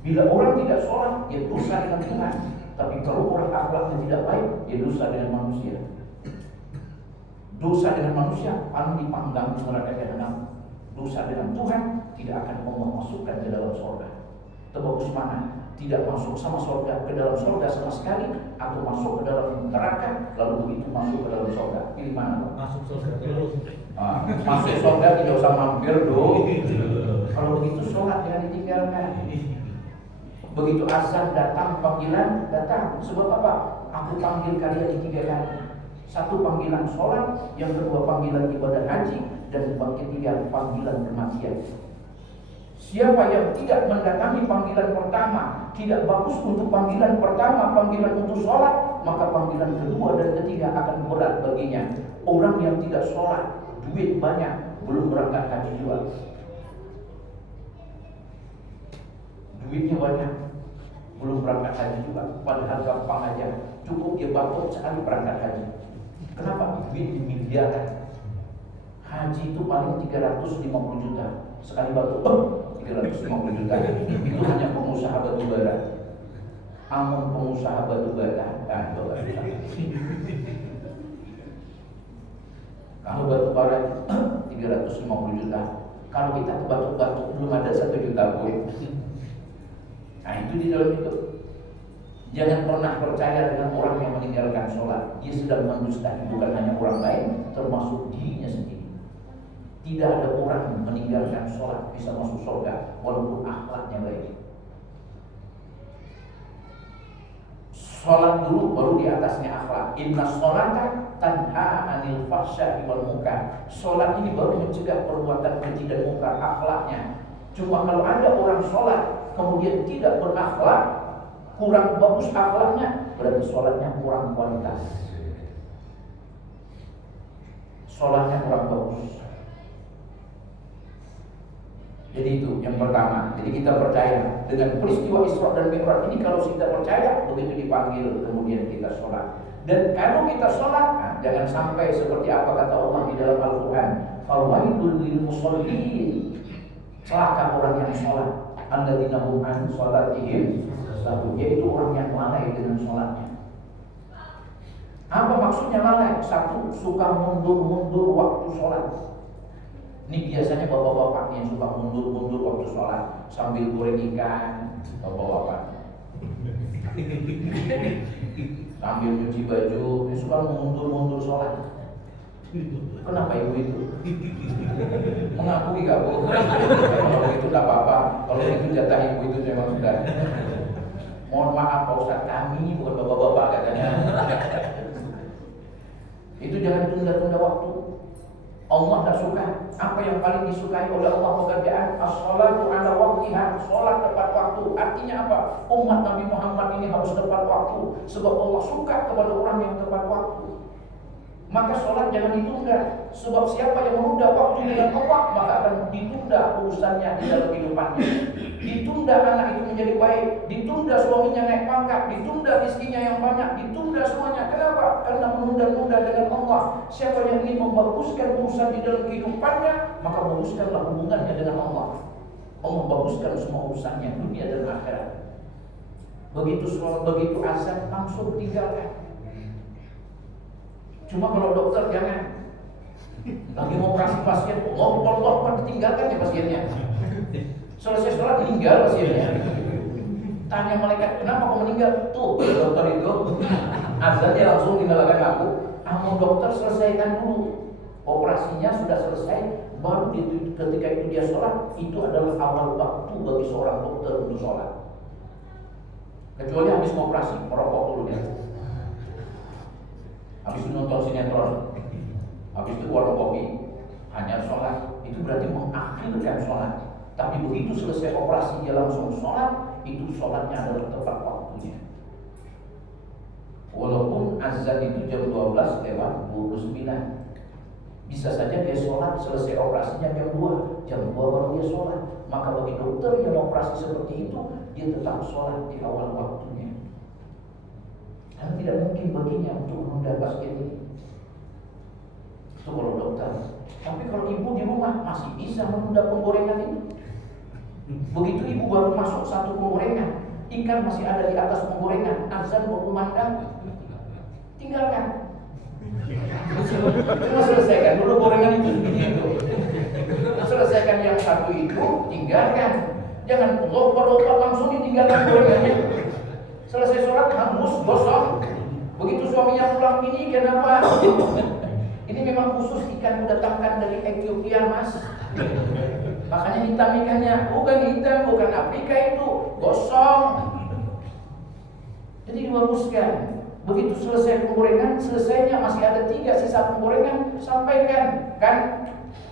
Bila orang tidak sholat, dia dosa dengan Tuhan. Tapi kalau orang akhlaknya tidak baik, dia dosa dengan manusia. Dosa dengan manusia paling dipanggang di neraka jahanam. Dosa dengan Tuhan tidak akan Allah masukkan ke dalam surga. Terbagus mana? Tidak masuk sama surga, ke dalam surga sama sekali, atau masuk ke dalam neraka lalu begitu masuk ke dalam surga. Pilih mana? Masuk surga terus. Masuk surga tidak usah mampir dong. Kalau begitu sholat jangan ditinggalkan. Begitu azan datang, panggilan datang. Sebab apa? Aku panggil kalian 3 kali. 1 panggilan sholat, yang kedua panggilan ibadah haji, dan yang ketiga panggilan kematian. Siapa yang tidak mendatangi panggilan pertama, tidak bagus untuk panggilan pertama, panggilan untuk sholat, maka panggilan kedua dan ketiga akan berat baginya. Orang yang tidak sholat, duit banyak, belum berangkat haji juga. Duitnya banyak, belum berangkat haji juga. Padahal gampang aja, cukup dia batuk sekali berangkat haji. Kenapa? Duit di miliaran. Haji itu paling 350 juta. Sekali batuk, 350 juta. Itu hanya pengusaha batu bara. Amun pengusaha batu bara, kalau batu bara 350 juta. Kalau kita ke batuk-batuk belum ada 1 juta pun. Nah itu di dalam itu. Jangan pernah percaya dengan orang yang meninggalkan sholat. Dia sedang mendustai bukan hanya orang lain, termasuk dirinya sendiri. Tidak ada orang meninggalkan sholat bisa masuk surga walaupun akhlaknya baik. Sholat dulu baru di atasnya akhlak. Inna sholata tanha anil fahsya'i wal munkar. Sholat ini baru mencegah perbuatan keji dan munkar, akhlaknya. Cuma kalau ada orang sholat kemudian tidak berakhlak, kurang bagus akhlaknya, berarti sholatnya kurang kualitas. Sholatnya kurang bagus. Jadi itu yang pertama. Jadi kita percaya dengan peristiwa Isra dan Mi'raj ini. Kalau kita percaya, begitu dipanggil kemudian kita sholat. Dan kalau kita sholat, nah, jangan sampai seperti apa kata Allah di dalam Al-Quran, fawailul lil musallin, celaka orang yang sholat, alladzina hum an sholatihim sahun, yaitu orang yang lalai dengan sholatnya. Apa maksudnya lalai? 1, suka mundur-mundur waktu sholat. Ini biasanya bapak-bapak yang suka mundur-mundur waktu sholat sambil goreng ikan, bapak-bapak. Sambil cuci baju, ini suka mundur-mundur sholat. Kenapa ibu itu? Mengakui gak bu? Kalau begitu tak apa-apa. Kalau itu jatah ibu itu memang sudah. Mohon maaf Pak Ustaz, kami bukan bapak-bapak katanya. Itu jangan tunda-tunda waktu. Allah tak suka. Apa yang paling disukai oleh Allah pekerjaan as-shalatu ala waqtiha, sholat tepat waktu. Artinya apa? Umat Nabi Muhammad ini harus tepat waktu. Sebab Allah suka kepada orang yang tepat waktu. Maka sholat jangan ditunda. Sebab siapa yang menunda waktu dengan Allah, maka akan ditunda urusannya di dalam kehidupannya. Ditunda anak itu menjadi baik, ditunda suaminya naik pangkat, ditunda rezekinya yang banyak, ditunda semuanya. Kenapa? Karena menunda-nunda dengan Allah. Siapa yang ingin membaguskan urusan di dalam kehidupannya, maka baguskanlah hubungannya dengan Allah. Allah baguskan semua urusannya dunia dan akhirat. Begitu azan langsung tinggalkan. Cuma kalau dokter jangan. Lagi mau operasi pasien, Allah ditinggalkan ya pasiennya. Selesai sholat meninggal pasiennya. Tanya malaikat, kenapa kau meninggal? Tuh dokter itu azannya langsung tinggalkan aku. Mau dokter selesaikan dulu. Operasinya sudah selesai, baru ketika itu dia sholat. Itu adalah awal waktu bagi seorang dokter untuk sholat. Kecuali habis operasi, merokok dulu dia. Habis itu nonton sinetron, habis itu warung kopi, hanya sholat. Itu berarti mengakhirkan sholat. Tapi begitu selesai operasi dia langsung sholat, itu sholatnya adalah tepat waktunya. Walaupun azan itu jam 12 lewat 29, bisa saja dia sholat selesai operasinya jam 2, jam 2 baru dia sholat. Maka bagi dokter yang operasi seperti itu, dia tetap sholat di awal waktunya. Karena tidak mungkin baginya untuk menunda pasien ini. Itu kalau dokter. Tapi kalau ibu di rumah masih bisa menunda penggorengan ini. Begitu ibu baru masuk satu penggorengan, ikan masih ada di atas penggorengan, azan berkumandang, tinggalkan. Cuma selesaikan dulu gorengan itu segini itu. Selesaikan yang satu itu, tinggalkan. Jangan lompat-lompat langsung ditinggalkan gorengannya. Selesai sholat hangus, gosong. Begitu suaminya pulang, ini kenapa? Ini memang khusus ikan didatangkan dari Ethiopia mas. Makanya hitam ikannya, bukan hitam, bukan Afrika itu, gosong. Jadi dibaguskan. Begitu selesai penggorengan, selesainya masih ada 3 sisa penggorengan, sampaikan. Kan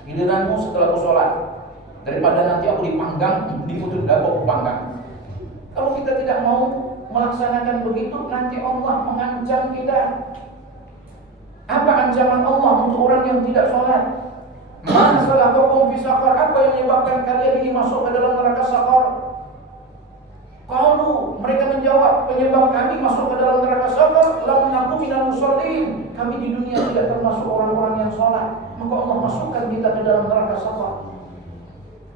giliranmu setelah aku sholat. Daripada nanti aku dipanggang, diputus dapur panggang. Kalau kita tidak mau melaksanakan begitu, nanti Allah mengancam kita. Apa ancaman Allah untuk orang yang tidak sholat? Masalah hukum fi saqar, apa yang menyebabkan kalian ini masuk ke dalam neraka saqar? Qalu, mereka menjawab, penyebab kami masuk ke dalam neraka saqar, lam naku minal musallin. Kami di dunia tidak termasuk orang-orang yang sholat. Maka Allah masukkan kita ke dalam neraka saqar.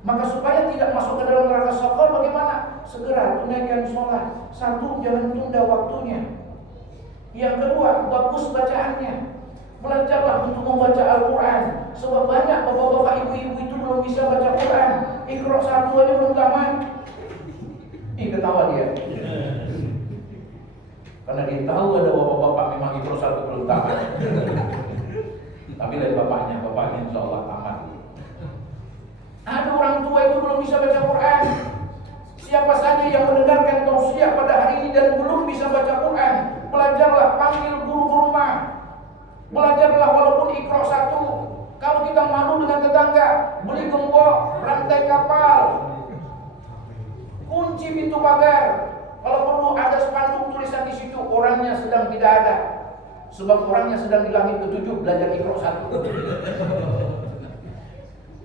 Maka supaya tidak masuk ke dalam neraka saqar, bagaimana? Segera tunaikan sholat. 1, jangan tunda waktunya. Yang kedua, bagus bacaannya. Belajarlah untuk membaca Al-Quran. Sebab banyak bapak-bapak ibu-ibu itu belum bisa baca Quran. Iqra 1 aja belum tamat. Ketawa dia. Karena dia tahu ada bapak-bapak memang Iqra 1 belum tamat. Tapi lain bapaknya insya Allah tamat. Ada orang tua itu belum bisa baca Quran. Siapa saja yang mendengarkan tausiah pada hari ini dan belum bisa baca Quran, belajarlah, panggil guru ke rumah. Belajarlah walaupun Iqra 1. Kalau kita malu dengan tetangga, beli gembok, rantai kapal, kunci pintu pagar. Kalau perlu ada spanduk tulisan di situ, orangnya sedang tidak ada. Sebab orangnya sedang di langit ke-7 belajar Iqra 1.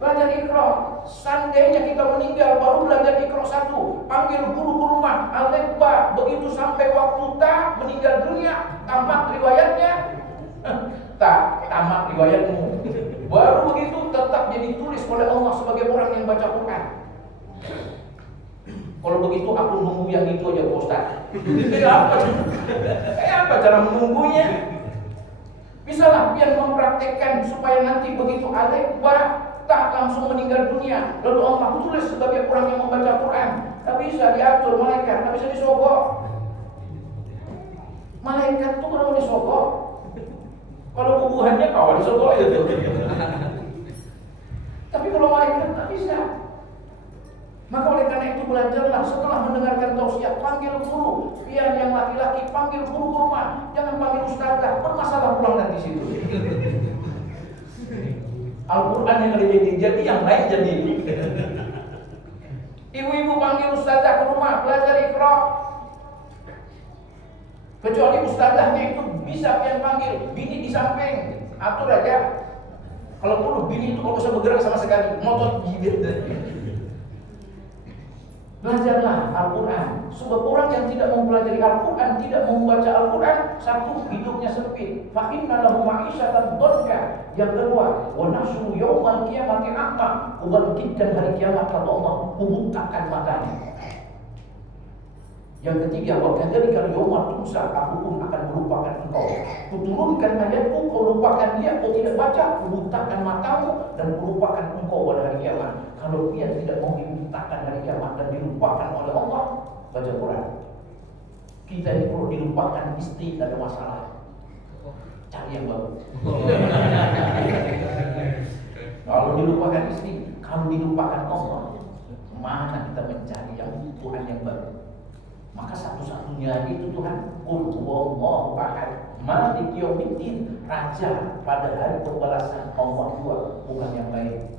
Belajar Iqra. Seandainya kita meninggal baru belajar Iqra 1, panggil guru ke rumah, alif ba, begitu sampai waktu ta meninggal dunia, tamat riwayatnya. Tamat riwayatmu. Baru begitu tetap jadi tulis oleh Allah sebagai orang yang baca Quran. Kalau begitu aku nunggu yang itu aja Pak Ustaz. Apa cara menunggunya? Bisalah biar mempraktekkan supaya nanti begitu alif ba ta langsung meninggal dunia, lalu Allah tulis sebagai orang yang membaca Quran. Tak bisa diatur malaikat, tak bisa disogok. Malaikat tuh kalau disogok, kalau bubuhannya kawal disogok itu. Tapi kalau malaikat tak bisa. Maka oleh karena itu belajarlah setelah mendengarkan tausiah, panggil guru. Biar yang laki-laki panggil guru ke rumah, jangan panggil ustazah. Bermasalah pulang nanti situ. Al-Quran yang jadi yang lain jadi. Ibu-ibu panggil ustazah ke rumah, belajar Iqra. Kecuali ustazahnya itu bisa pian panggil, bini di samping, atur aja. Kalau perlu bini itu kalau bisa bergerak sama sekali, motor gigit. Belajarlah Al-Quran. Sebab orang yang tidak mempelajari Al-Quran, tidak membaca Al-Quran, satu, hidupnya sempit. Fa inna lahu ma'isyatan dhanka. Yang kedua, wa nahsyuru yaumal qiyamati a'ma. Kubangkitkan hari kiamat kata Allah, kubutakan matanya. Yang ketiga, wa kadzalika yaumal tumsa, aku pun akan melupakan engkau. Kuturunkan ayatku, kau lupakan dia, kau tidak baca, kubutakan matamu dan melupakan engkau pada hari kiamat. Kalau dia tidak mau dibutakan hari kiamat dan dilupakan oleh Allah, baca Quran. Kita ini perlu dilupakan istri, tidak ada masalah. Cari yang baru. Kalau dilupakan istri, kalau dilupakan Allah, mana kita mencari yang Tuhan yang baru? Maka satu-satunya itu Tuhan, Qul huwallahu ahad, maliki yaumiddin, raja pada hari pembalasan. Allah dua, bukan yang lain.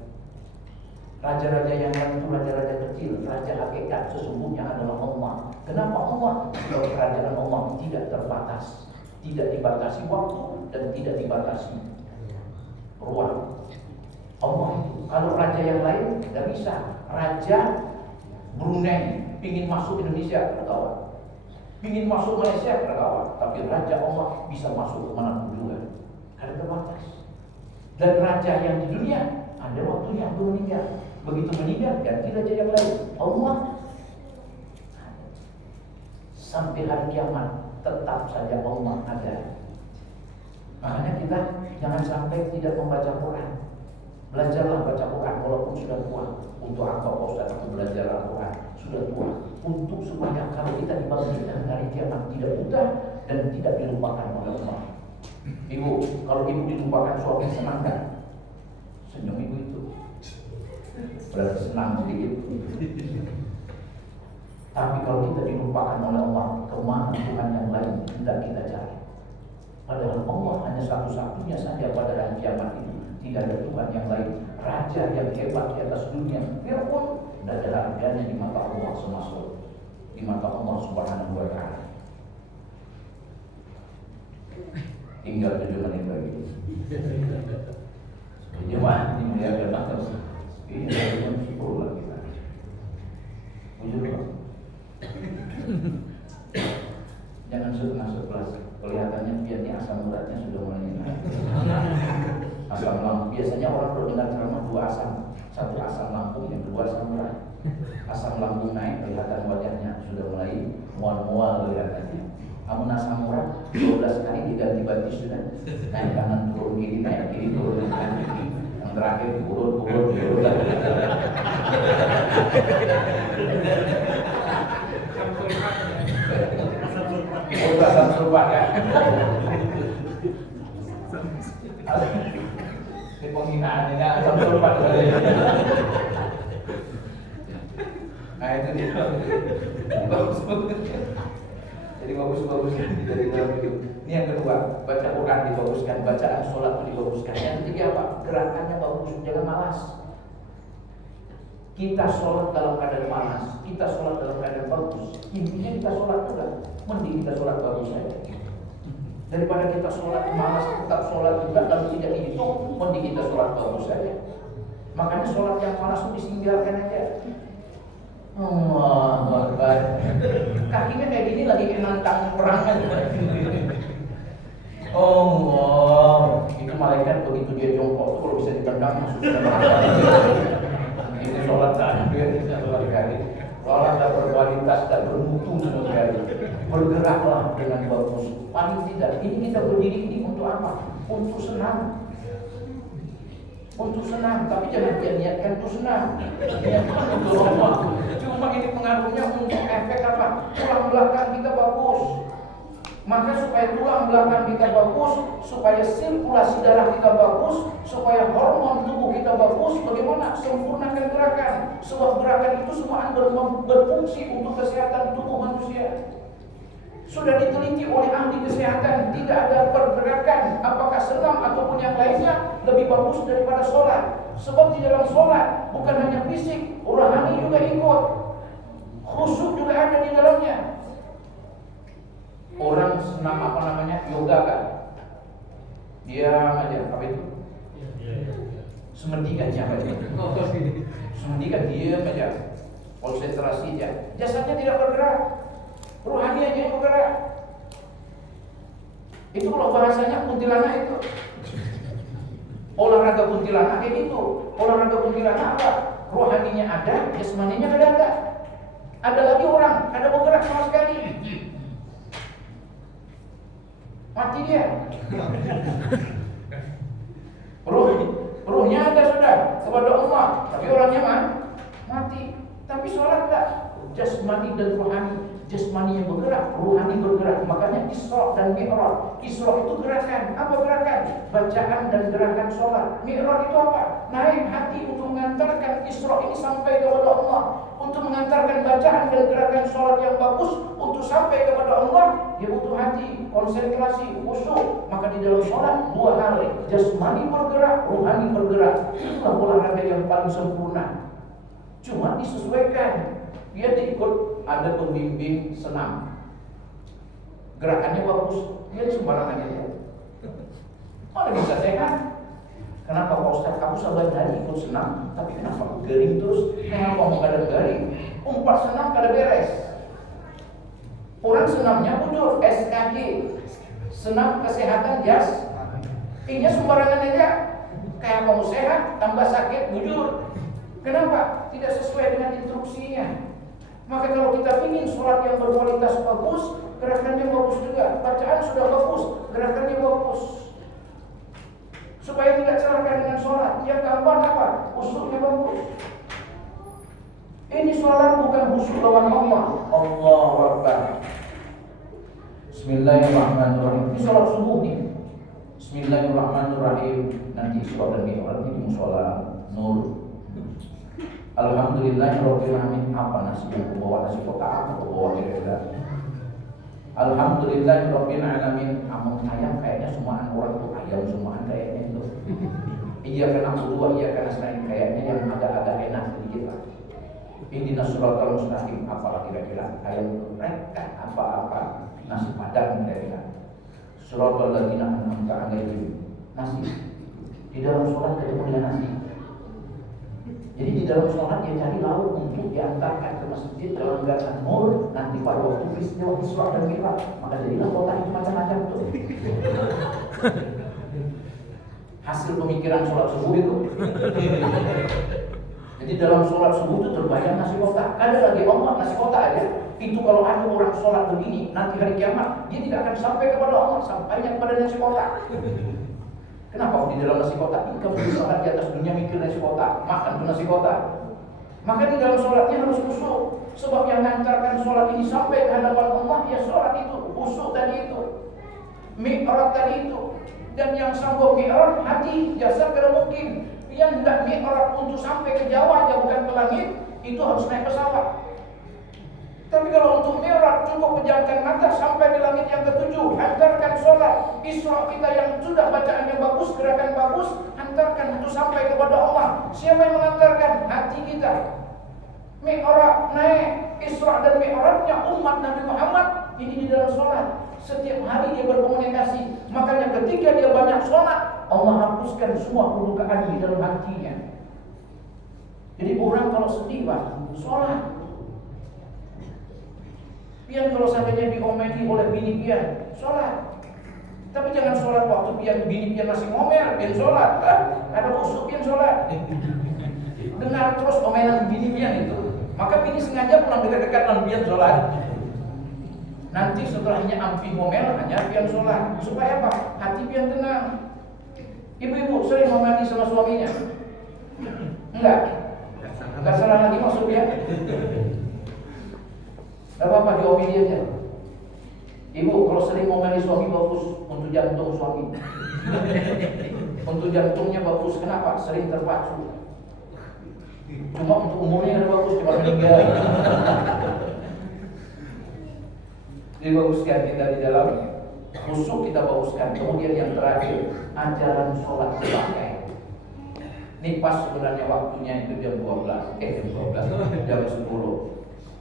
Raja-raja yang lain itu raja-raja kecil, raja hakikat sesungguhnya adalah Allah. Kenapa Allah? Sebab kerajaan Allah tidak terbatas, tidak dibatasi waktu dan tidak dibatasi ruang. Allah itu. Kalau raja yang lain tidak bisa. Raja Brunei ingin masuk Indonesia terkawal, ingin masuk Malaysia terkawal, tapi raja Allah bisa masuk kemana pun juga, karena terbatas. Dan raja yang di dunia ada waktunya untuk meninggal. Begitu meninggal ganti raja yang lain. Allah sampai hari kiamat tetap saja Allah ada. Makanya kita jangan sampai tidak membaca Quran. Belajarlah baca Quran walaupun sudah tua. Untuk apa Pak Ustaz aku belajar Al-Quran? Sudah tua. Untuk supaya kalau kita dibangkitkan hari kiamat tidak buta dan tidak dilupakan oleh Allah. Ibu, kalau ibu dilupakan suami senang kan? Senyum ibu itu berarti senang sedikit. Tapi kalau kita dilupakan oleh Allah, kemana Tuhan yang lain tidak kita cari? Padahal Allah hanya satu-satunya saja pada hari kiamat itu. Tidak ada Tuhan yang lain. Raja yang hebat di atas dunia, Fir'aun, tidak ada harganya di mata Allah semasa di mata Allah Subhanahu wa Ta'ala. Tinggal 7 menit lagi. Jemaah dimuliakan banget. Ini jam 10 lagi. Jangan masuk kelas. Kelihatannya biarnya asam uratnya sudah mulai naik. Asam lambung. Biasanya orang kalau dengar ceramah 2 asam. Satu asam lambung, yang kedua asam urat. Asam lambung naik, kelihatan wajahnya sudah mulai mual-mual kelihatannya. Namun asam urat 12 kali diganti batis sudah. Naik kanan turun kiri, naik kiri turun kanan kiri. Yang terakhir turun. Asam sulfat kan? Ini penghinaan ini asam sulfat. Nah itu dia. Jadi bagus dari dalam hidup. Ini yang kedua, baca Quran dibaguskan, bacaan sholat itu dibaguskan. Yang ketiga apa? Gerakannya bagus, jangan malas. Kita sholat dalam keadaan malas, kita sholat dalam keadaan bagus. Intinya kita sholat juga, mending kita sholat bagus saja. Daripada kita sholat malas, tetap sholat juga kalau tidak dihitung, mending kita sholat bagus saja. Makanya sholat yang malas itu disinggalkan aja. Allah Akbar. Kakinya kayak gini lagi kayak nantang perang aja. Allah, itu malaikat begitu dia jongkok kalau bisa ditendang masuk ke neraka. Ini sholat takbir, sholat kali. Sholat tak berkualitas, tak bermutu sama sekali. Bergeraklah dengan bagus. Paling tidak, ini kita berdiri ini untuk apa? Untuk senang. untuk senang, tapi jangan dia niatkan untuk senang. Niatkan untuk Allah. Cuma ini pengaruhnya untuk efek apa? Tulang belakang kita bagus. Maka supaya tulang belakang kita bagus, supaya sirkulasi darah kita bagus, supaya hormon tubuh kita bagus, bagaimana? Sempurnakan gerakan. Sebab gerakan itu semua berfungsi untuk kesehatan tubuh manusia. Sudah diteliti oleh ahli kesehatan, tidak ada pergerakan apakah senam ataupun yang lainnya lebih bagus daripada sholat. Sebab di dalam sholat bukan hanya fisik, rohani juga ikut, khusyuk juga ada di dalamnya. Orang senam apa namanya, yoga kan, diam aja, apa itu? Semendikan siapa itu? Semendikan diam aja, konsentrasi aja, jasadnya tidak bergerak. Rohani aja yang bergerak. Itu kalau bahasanya kuntilanak itu. Olahraga kuntilanak kayak gitu. Olahraga kuntilanak apa? Rohaninya ada, jasmaninya ada enggak? Ada lagi orang, ada bergerak sama sekali. Mati dia. Ruhnya ada sudah kepada Allah, tapi orangnya mati. Tapi sholat enggak? Jasmani dan rohani. Jasmani yang bergerak, rohani bergerak. Makanya Isra dan Mi'raj. Isra itu gerakan. Apa gerakan? Bacaan dan gerakan sholat. Mi'raj itu apa? Naik hati untuk mengantarkan Isra ini sampai kepada Allah, untuk mengantarkan bacaan dan gerakan sholat yang bagus untuk sampai kepada Allah. Dia butuh hati, konsentrasi, khusyuk. Maka di dalam sholat dua hal, jasmani bergerak, rohani bergerak. Itulah olahraga yang paling sempurna. Cuma disesuaikan. Dia diikut ada pembimbing senam, gerakannya bagus, dia sembarangan aja. Mana bisa sehat? Kenapa Pak Ustaz? Aku sabar hari ikut senam, tapi kenapa garing terus? Kenapa mau kada garing? Umpat senam kada beres. Orang senamnya budur, SKG, senam kesehatan jas. Ini sembarangan aja. Kayak mau sehat, tambah sakit, bujur. Kenapa? Tidak sesuai dengan instruksinya. Maka kalau kita ingin sholat yang berkualitas bagus, gerakannya bagus juga, bacaan sudah bagus, gerakannya bagus, supaya tidak celaka dengan sholat. Yang keempat apa? Khusyuknya bagus. Ini sholat bukan khusyuk lawan Allah. Allahu Akbar. Bismillahirrahmanirrahim. Ini sholat subuh nih. Bismillahirrahmanirrahim. Nanti sholat dan mi'raj di musola Nur. Alhamdulillahirrahmanirrahim. Apa nasi yang bawa nasi kotak atau bawa kira-kira? Alhamdulillahirrahmanirrahim. Amun ayam kayaknya semuaan orang tuh ayam semuaan kayaknya itu. Iya kan aku dua, iya kan nasta'in kayaknya yang agak-agak enak sedikit lah. Ihdinas siratal mustaqim. Apalah kira-kira? Ayam itu kan apa-apa nasi padang kira-kira. Siratal ladzina an'amta 'alaihim. Nasi. Di dalam sholat ketemu dengan nasi. Jadi di dalam sholat dia cari lauk untuk diantarkan ke masjid dalam gerakan Nur. Nanti pada waktu peristiwa Isra dan Mi'raj, maka jadilah kota itu macam-macam tuh. Hasil pemikiran sholat subuh itu. Jadi dalam sholat subuh itu terbayang nasi kotak. Ada lagi Allah nasi kotak aja. Itu kalau ada orang sholat begini, nanti hari kiamat dia tidak akan sampai kepada Allah, sampainya kepada nasi kotak. Kenapa di dalam nasi kotak ini kamu sholat di atas dunia mikir nasi kotak, makan tuh nasi kotak. Maka di dalam sholatnya harus khusyuk. Sebab yang mengantarkan sholat ini sampai ke hadapan Allah ya sholat itu, khusyuk tadi itu, mi'raj tadi itu. Dan yang sanggup mi'raj hati, jasad tidak mungkin. Yang hendak mi'raj untuk sampai ke Jawa aja bukan ke langit, itu harus naik pesawat. Tapi kalau untuk mi'raj cukup pejamkan mata sampai di langit yang ketujuh, hantarkan sholat Isra kita yang sudah bacaan yang bagus, gerakan bagus, hantarkan itu sampai kepada Allah. Siapa yang mengantarkan? Hati kita. Mi'raj naik, Isra dan Mi'rajnya umat Nabi Muhammad ini di dalam sholat. Setiap hari dia berkomunikasi. Makanya ketika dia banyak sholat, Allah hapuskan semua kedukaan di dalam hatinya. Jadi orang kalau sedih sholat. Pian kalau seandainya diomeli oleh bini pian, sholat. Tapi jangan sholat waktu pian bini pian masih ngomel, pian sholat. Ada khusyuk pian sholat. Dengar terus omelan bini pian itu, maka bini sengaja pulang dekat-dekat dengan pian sholat. Nanti setelahnya ampi ngomel hanya pian sholat. Supaya apa? Hati pian tenang. Ibu-ibu sering mandi sama suaminya? Enggak? Enggak salah lagi maksudnya? Enggak apa-apa, diomongin aja. Ibu kalau sering mandi suami bagus untuk jantung suami. Untuk jantungnya bagus, kenapa? Sering terpacu. Cuma untuk umurnya ada bagus, cuma meninggal. Dibaguskan kita di dalamnya. Khusyuk kita baguskan. Kemudian yang terakhir, ajaran sholat dipakai. Ini pas sebenarnya waktunya itu jam 12, jam 10.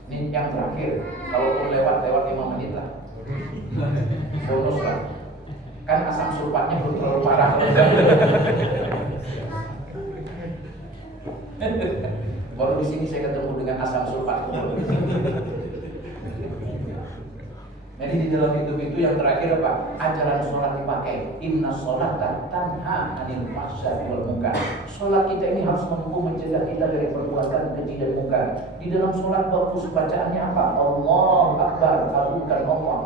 Ini yang terakhir. Kalaupun lewat 5 menit lah. Bonus lah. Kan asam sulfatnya belum terlalu parah. Baru di sini saya ketemu dengan asam sulfat. Jadi di dalam hidup itu yang terakhir apa? Ajaran sholat dipakai. Inna sholata tanha anil fahsya'i wal munkar. Sholat kita ini harus mampu mencegah kita dari perbuatan keji dan munkar. Di dalam sholat bagus bacaannya apa? Allahu Akbar, kabulkan Allah.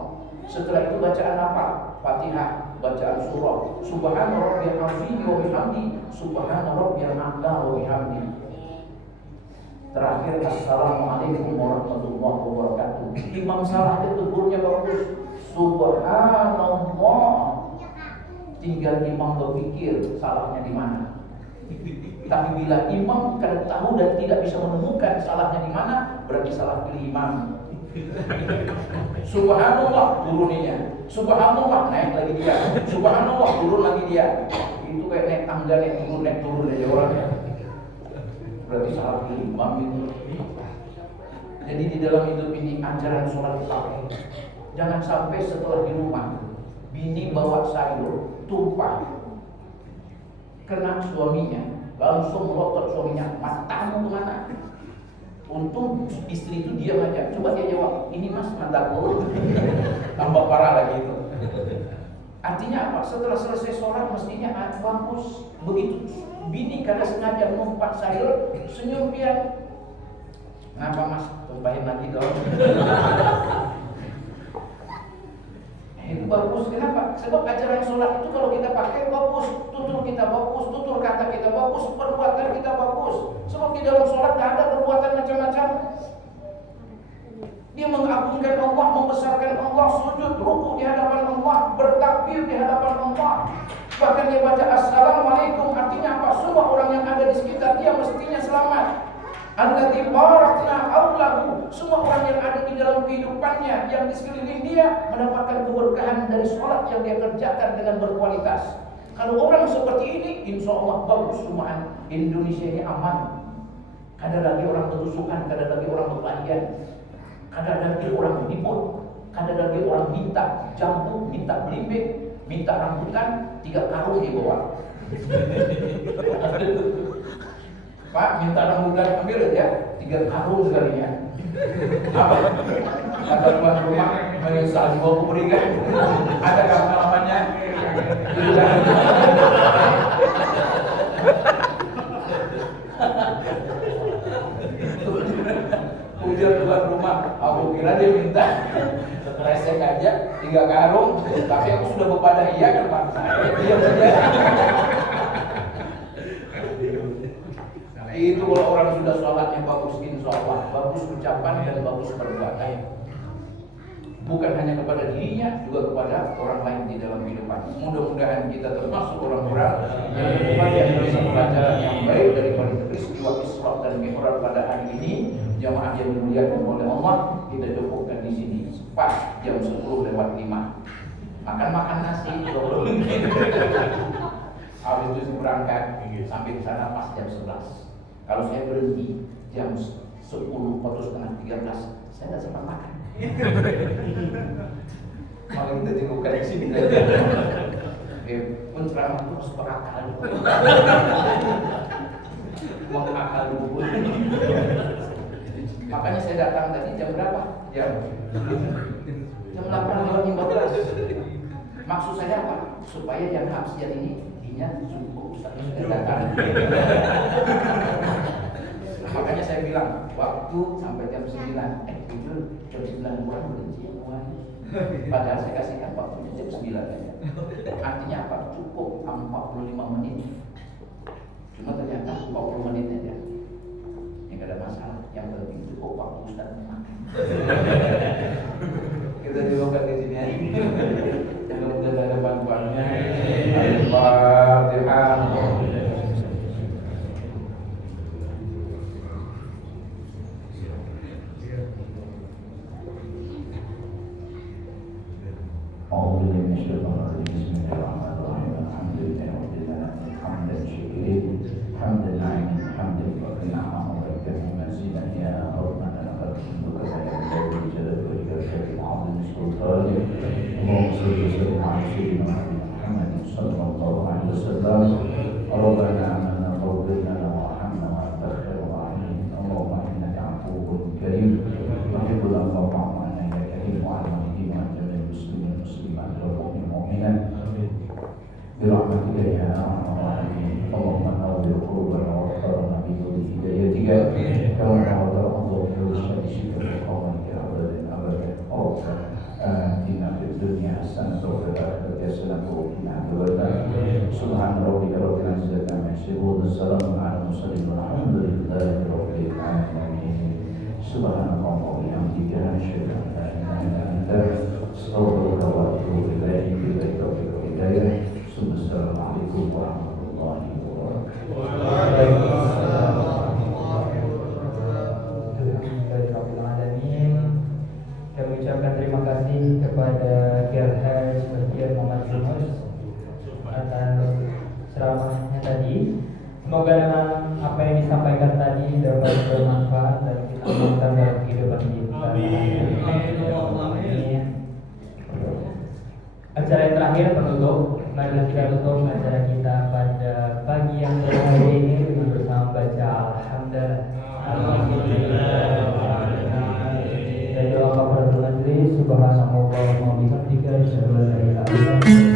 Setelah itu bacaan apa? Fatihah, bacaan surah. Subhana rabbiyal azim wa bihamdi, subhana rabbiyal a'la wa bihamdi. Terakhir, assalamualaikum warahmatullahi wabarakatuh. Imam salah itu tegurnya bagus, subhanallah. Tinggal imam berpikir salahnya di mana. Tapi bila imam kada tahu dan tidak bisa menemukan salahnya di mana, berarti salah pilih imam. Subhanallah turunnya, subhanallah naik lagi dia, subhanallah turun lagi dia. Itu kayak naik tangga, naik turun aja orangnya. Berarti salah pilih imam itu. Jadi di dalam hidup ini ajaran sholat dipakai. Jangan sampai setelah di rumah bini bawa sayur tumpah kena suaminya, langsung melotot suaminya, matamu kemana? Untung istri itu diam aja. Coba dia jawab, ini mas mataku. Tambah parah lagi itu. Artinya apa? Setelah selesai sholat mestinya bagus. Begitu bini kada sengaja numpak sayur, senyum dia. Kenapa mas? Tumpahin lagi dong. Itu bagus. Kenapa? Sebab ajaran sholat itu kalau kita pakai bagus, tutur kita bagus, tutur kata kita bagus, perbuatan kita bagus. Sebab di dalam sholat tidak ada perbuatan macam-macam. Dia mengagungkan Allah, membesarkan Allah, sujud, rukuk di hadapan Allah, bertakbir di hadapan Allah. Bahkan dia baca assalamualaikum, artinya apa? Semua orang yang ada di sekitar dia mestinya selamat. Allati barakna aulahu, semua orang yang ada di dalam kehidupannya, yang di sekeliling dia mendapatkan keberkahan dari sholat yang dia kerjakan dengan berkualitas. Kalau orang seperti ini, insya Allah bagus semua. Indonesia ini aman. Kada lagi orang bertusukan, kada lagi orang berkelahian, kada lagi orang meniput, kada lagi orang minta jambu, minta belimbing, minta rambutan, 3 karung dibawa. Pak, minta rambutan ambil ya, 3 karung sekalinya. Apa? Kata tuan rumah, menyesal dibawa kuberikan. Ada pengalamannya? Ujar tuan rumah, aku kira dia minta resek aja 3 karung, tapi aku sudah berpada iya ke depan saya. Diam saja. Itu kalau orang sudah sholatnya bagus, insya Allah bagus ucapan dan bagus perbuatan. Bukan hanya kepada dirinya, juga kepada orang lain di dalam kehidupan. Mudah-mudahan kita termasuk orang-orang yang berbahagia bisa pelajaran yang baik daripada peristiwa Isra dan Mi'raj pada hari ini. Jamaah yang dimuliakan oleh Allah, kita cukupkan di sini pas jam 10:05. Makan nasi, habis itu berangkat sampai di sana pas jam 11. Kalau saya berhenti jam 10 atau setengah 13, saya tidak sempat makan. Malah kita jenguk ke sini. Pun ceramah itu harus berakal. Mengakal dulu. Makanya saya datang tadi jam berapa? Jam 8:15. Maksud saya apa? Supaya jam habis ini ingat cukup saya datang. Makanya saya bilang waktu sampai jam 9. Jujur jam 9 kurang berhenti ya. Padahal saya kasihkan waktunya jam 9 aja. Artinya apa? Cukup 45 menit. Cuma ternyata 40 menit aja. Ya gak ada masalah. Yang penting cukup waktu Ustaz makan. Kita dibawa ke sini aja. Mudah-mudahan ada bantuannya. Al-Fatihah. أعوذ بالله من الشيطان الرجيم بسم الله الرحمن الرحيم الحمد لله رب العالمين حمدا شكرا حمدا نعيما حمدا يوافي نعمه ويكفي مزيدا يا ربنا لك الحمد كما ينبغي لجلال وجهك وعظيم سلطانك اللهم صل وسلم على سيدنا محمد صلى الله عليه وسلم ربنا آمنا فاغفر لنا وارحمنا وأنت خير الراحمين اللهم إنك عفو كريم تحب العفو فاعف عنا يا كريم وعلى والدينا وعن جميع المسلمين والمسلمات والمؤمنين والمؤمنات برحمتك يا ارحم الراحمين اللهم نور قلوبنا وابصارنا بنور هدايتك كما نور الارض بنور شمسك بقومك ابدا ابدا ربنا آتنا في الدنيا حسنة وفي الآخرة حسنة وقنا عذاب النار سبحان ربك رب العزة عما يصفون والسلام على المرسلين والحمد لله رب العالمين سبحان الله وبحمدك أشهد أن لا إله إلا أنت أستغفرك وأتوب إليك بالتوفيق والهداية ثم السلام عليكم ورحمة الله وبركاته. Kami ucapkan terima kasih kepada Gerhard Sebastian Muhammad Yunus atas ceramahnya tadi. Semoga dengan apa yang disampaikan tadi dapat bermanfaat dan kita amalkan dalam kehidupan kita. Amin. Acara yang terakhir penutup. Marilah kita tutup acara kita pada pagi yang berbahagia ini dengan bersama baca Alhamdulillah. Dan doa kepada majelis. Subhanallah wa bihamdika asyhadu an la ilaha illa anta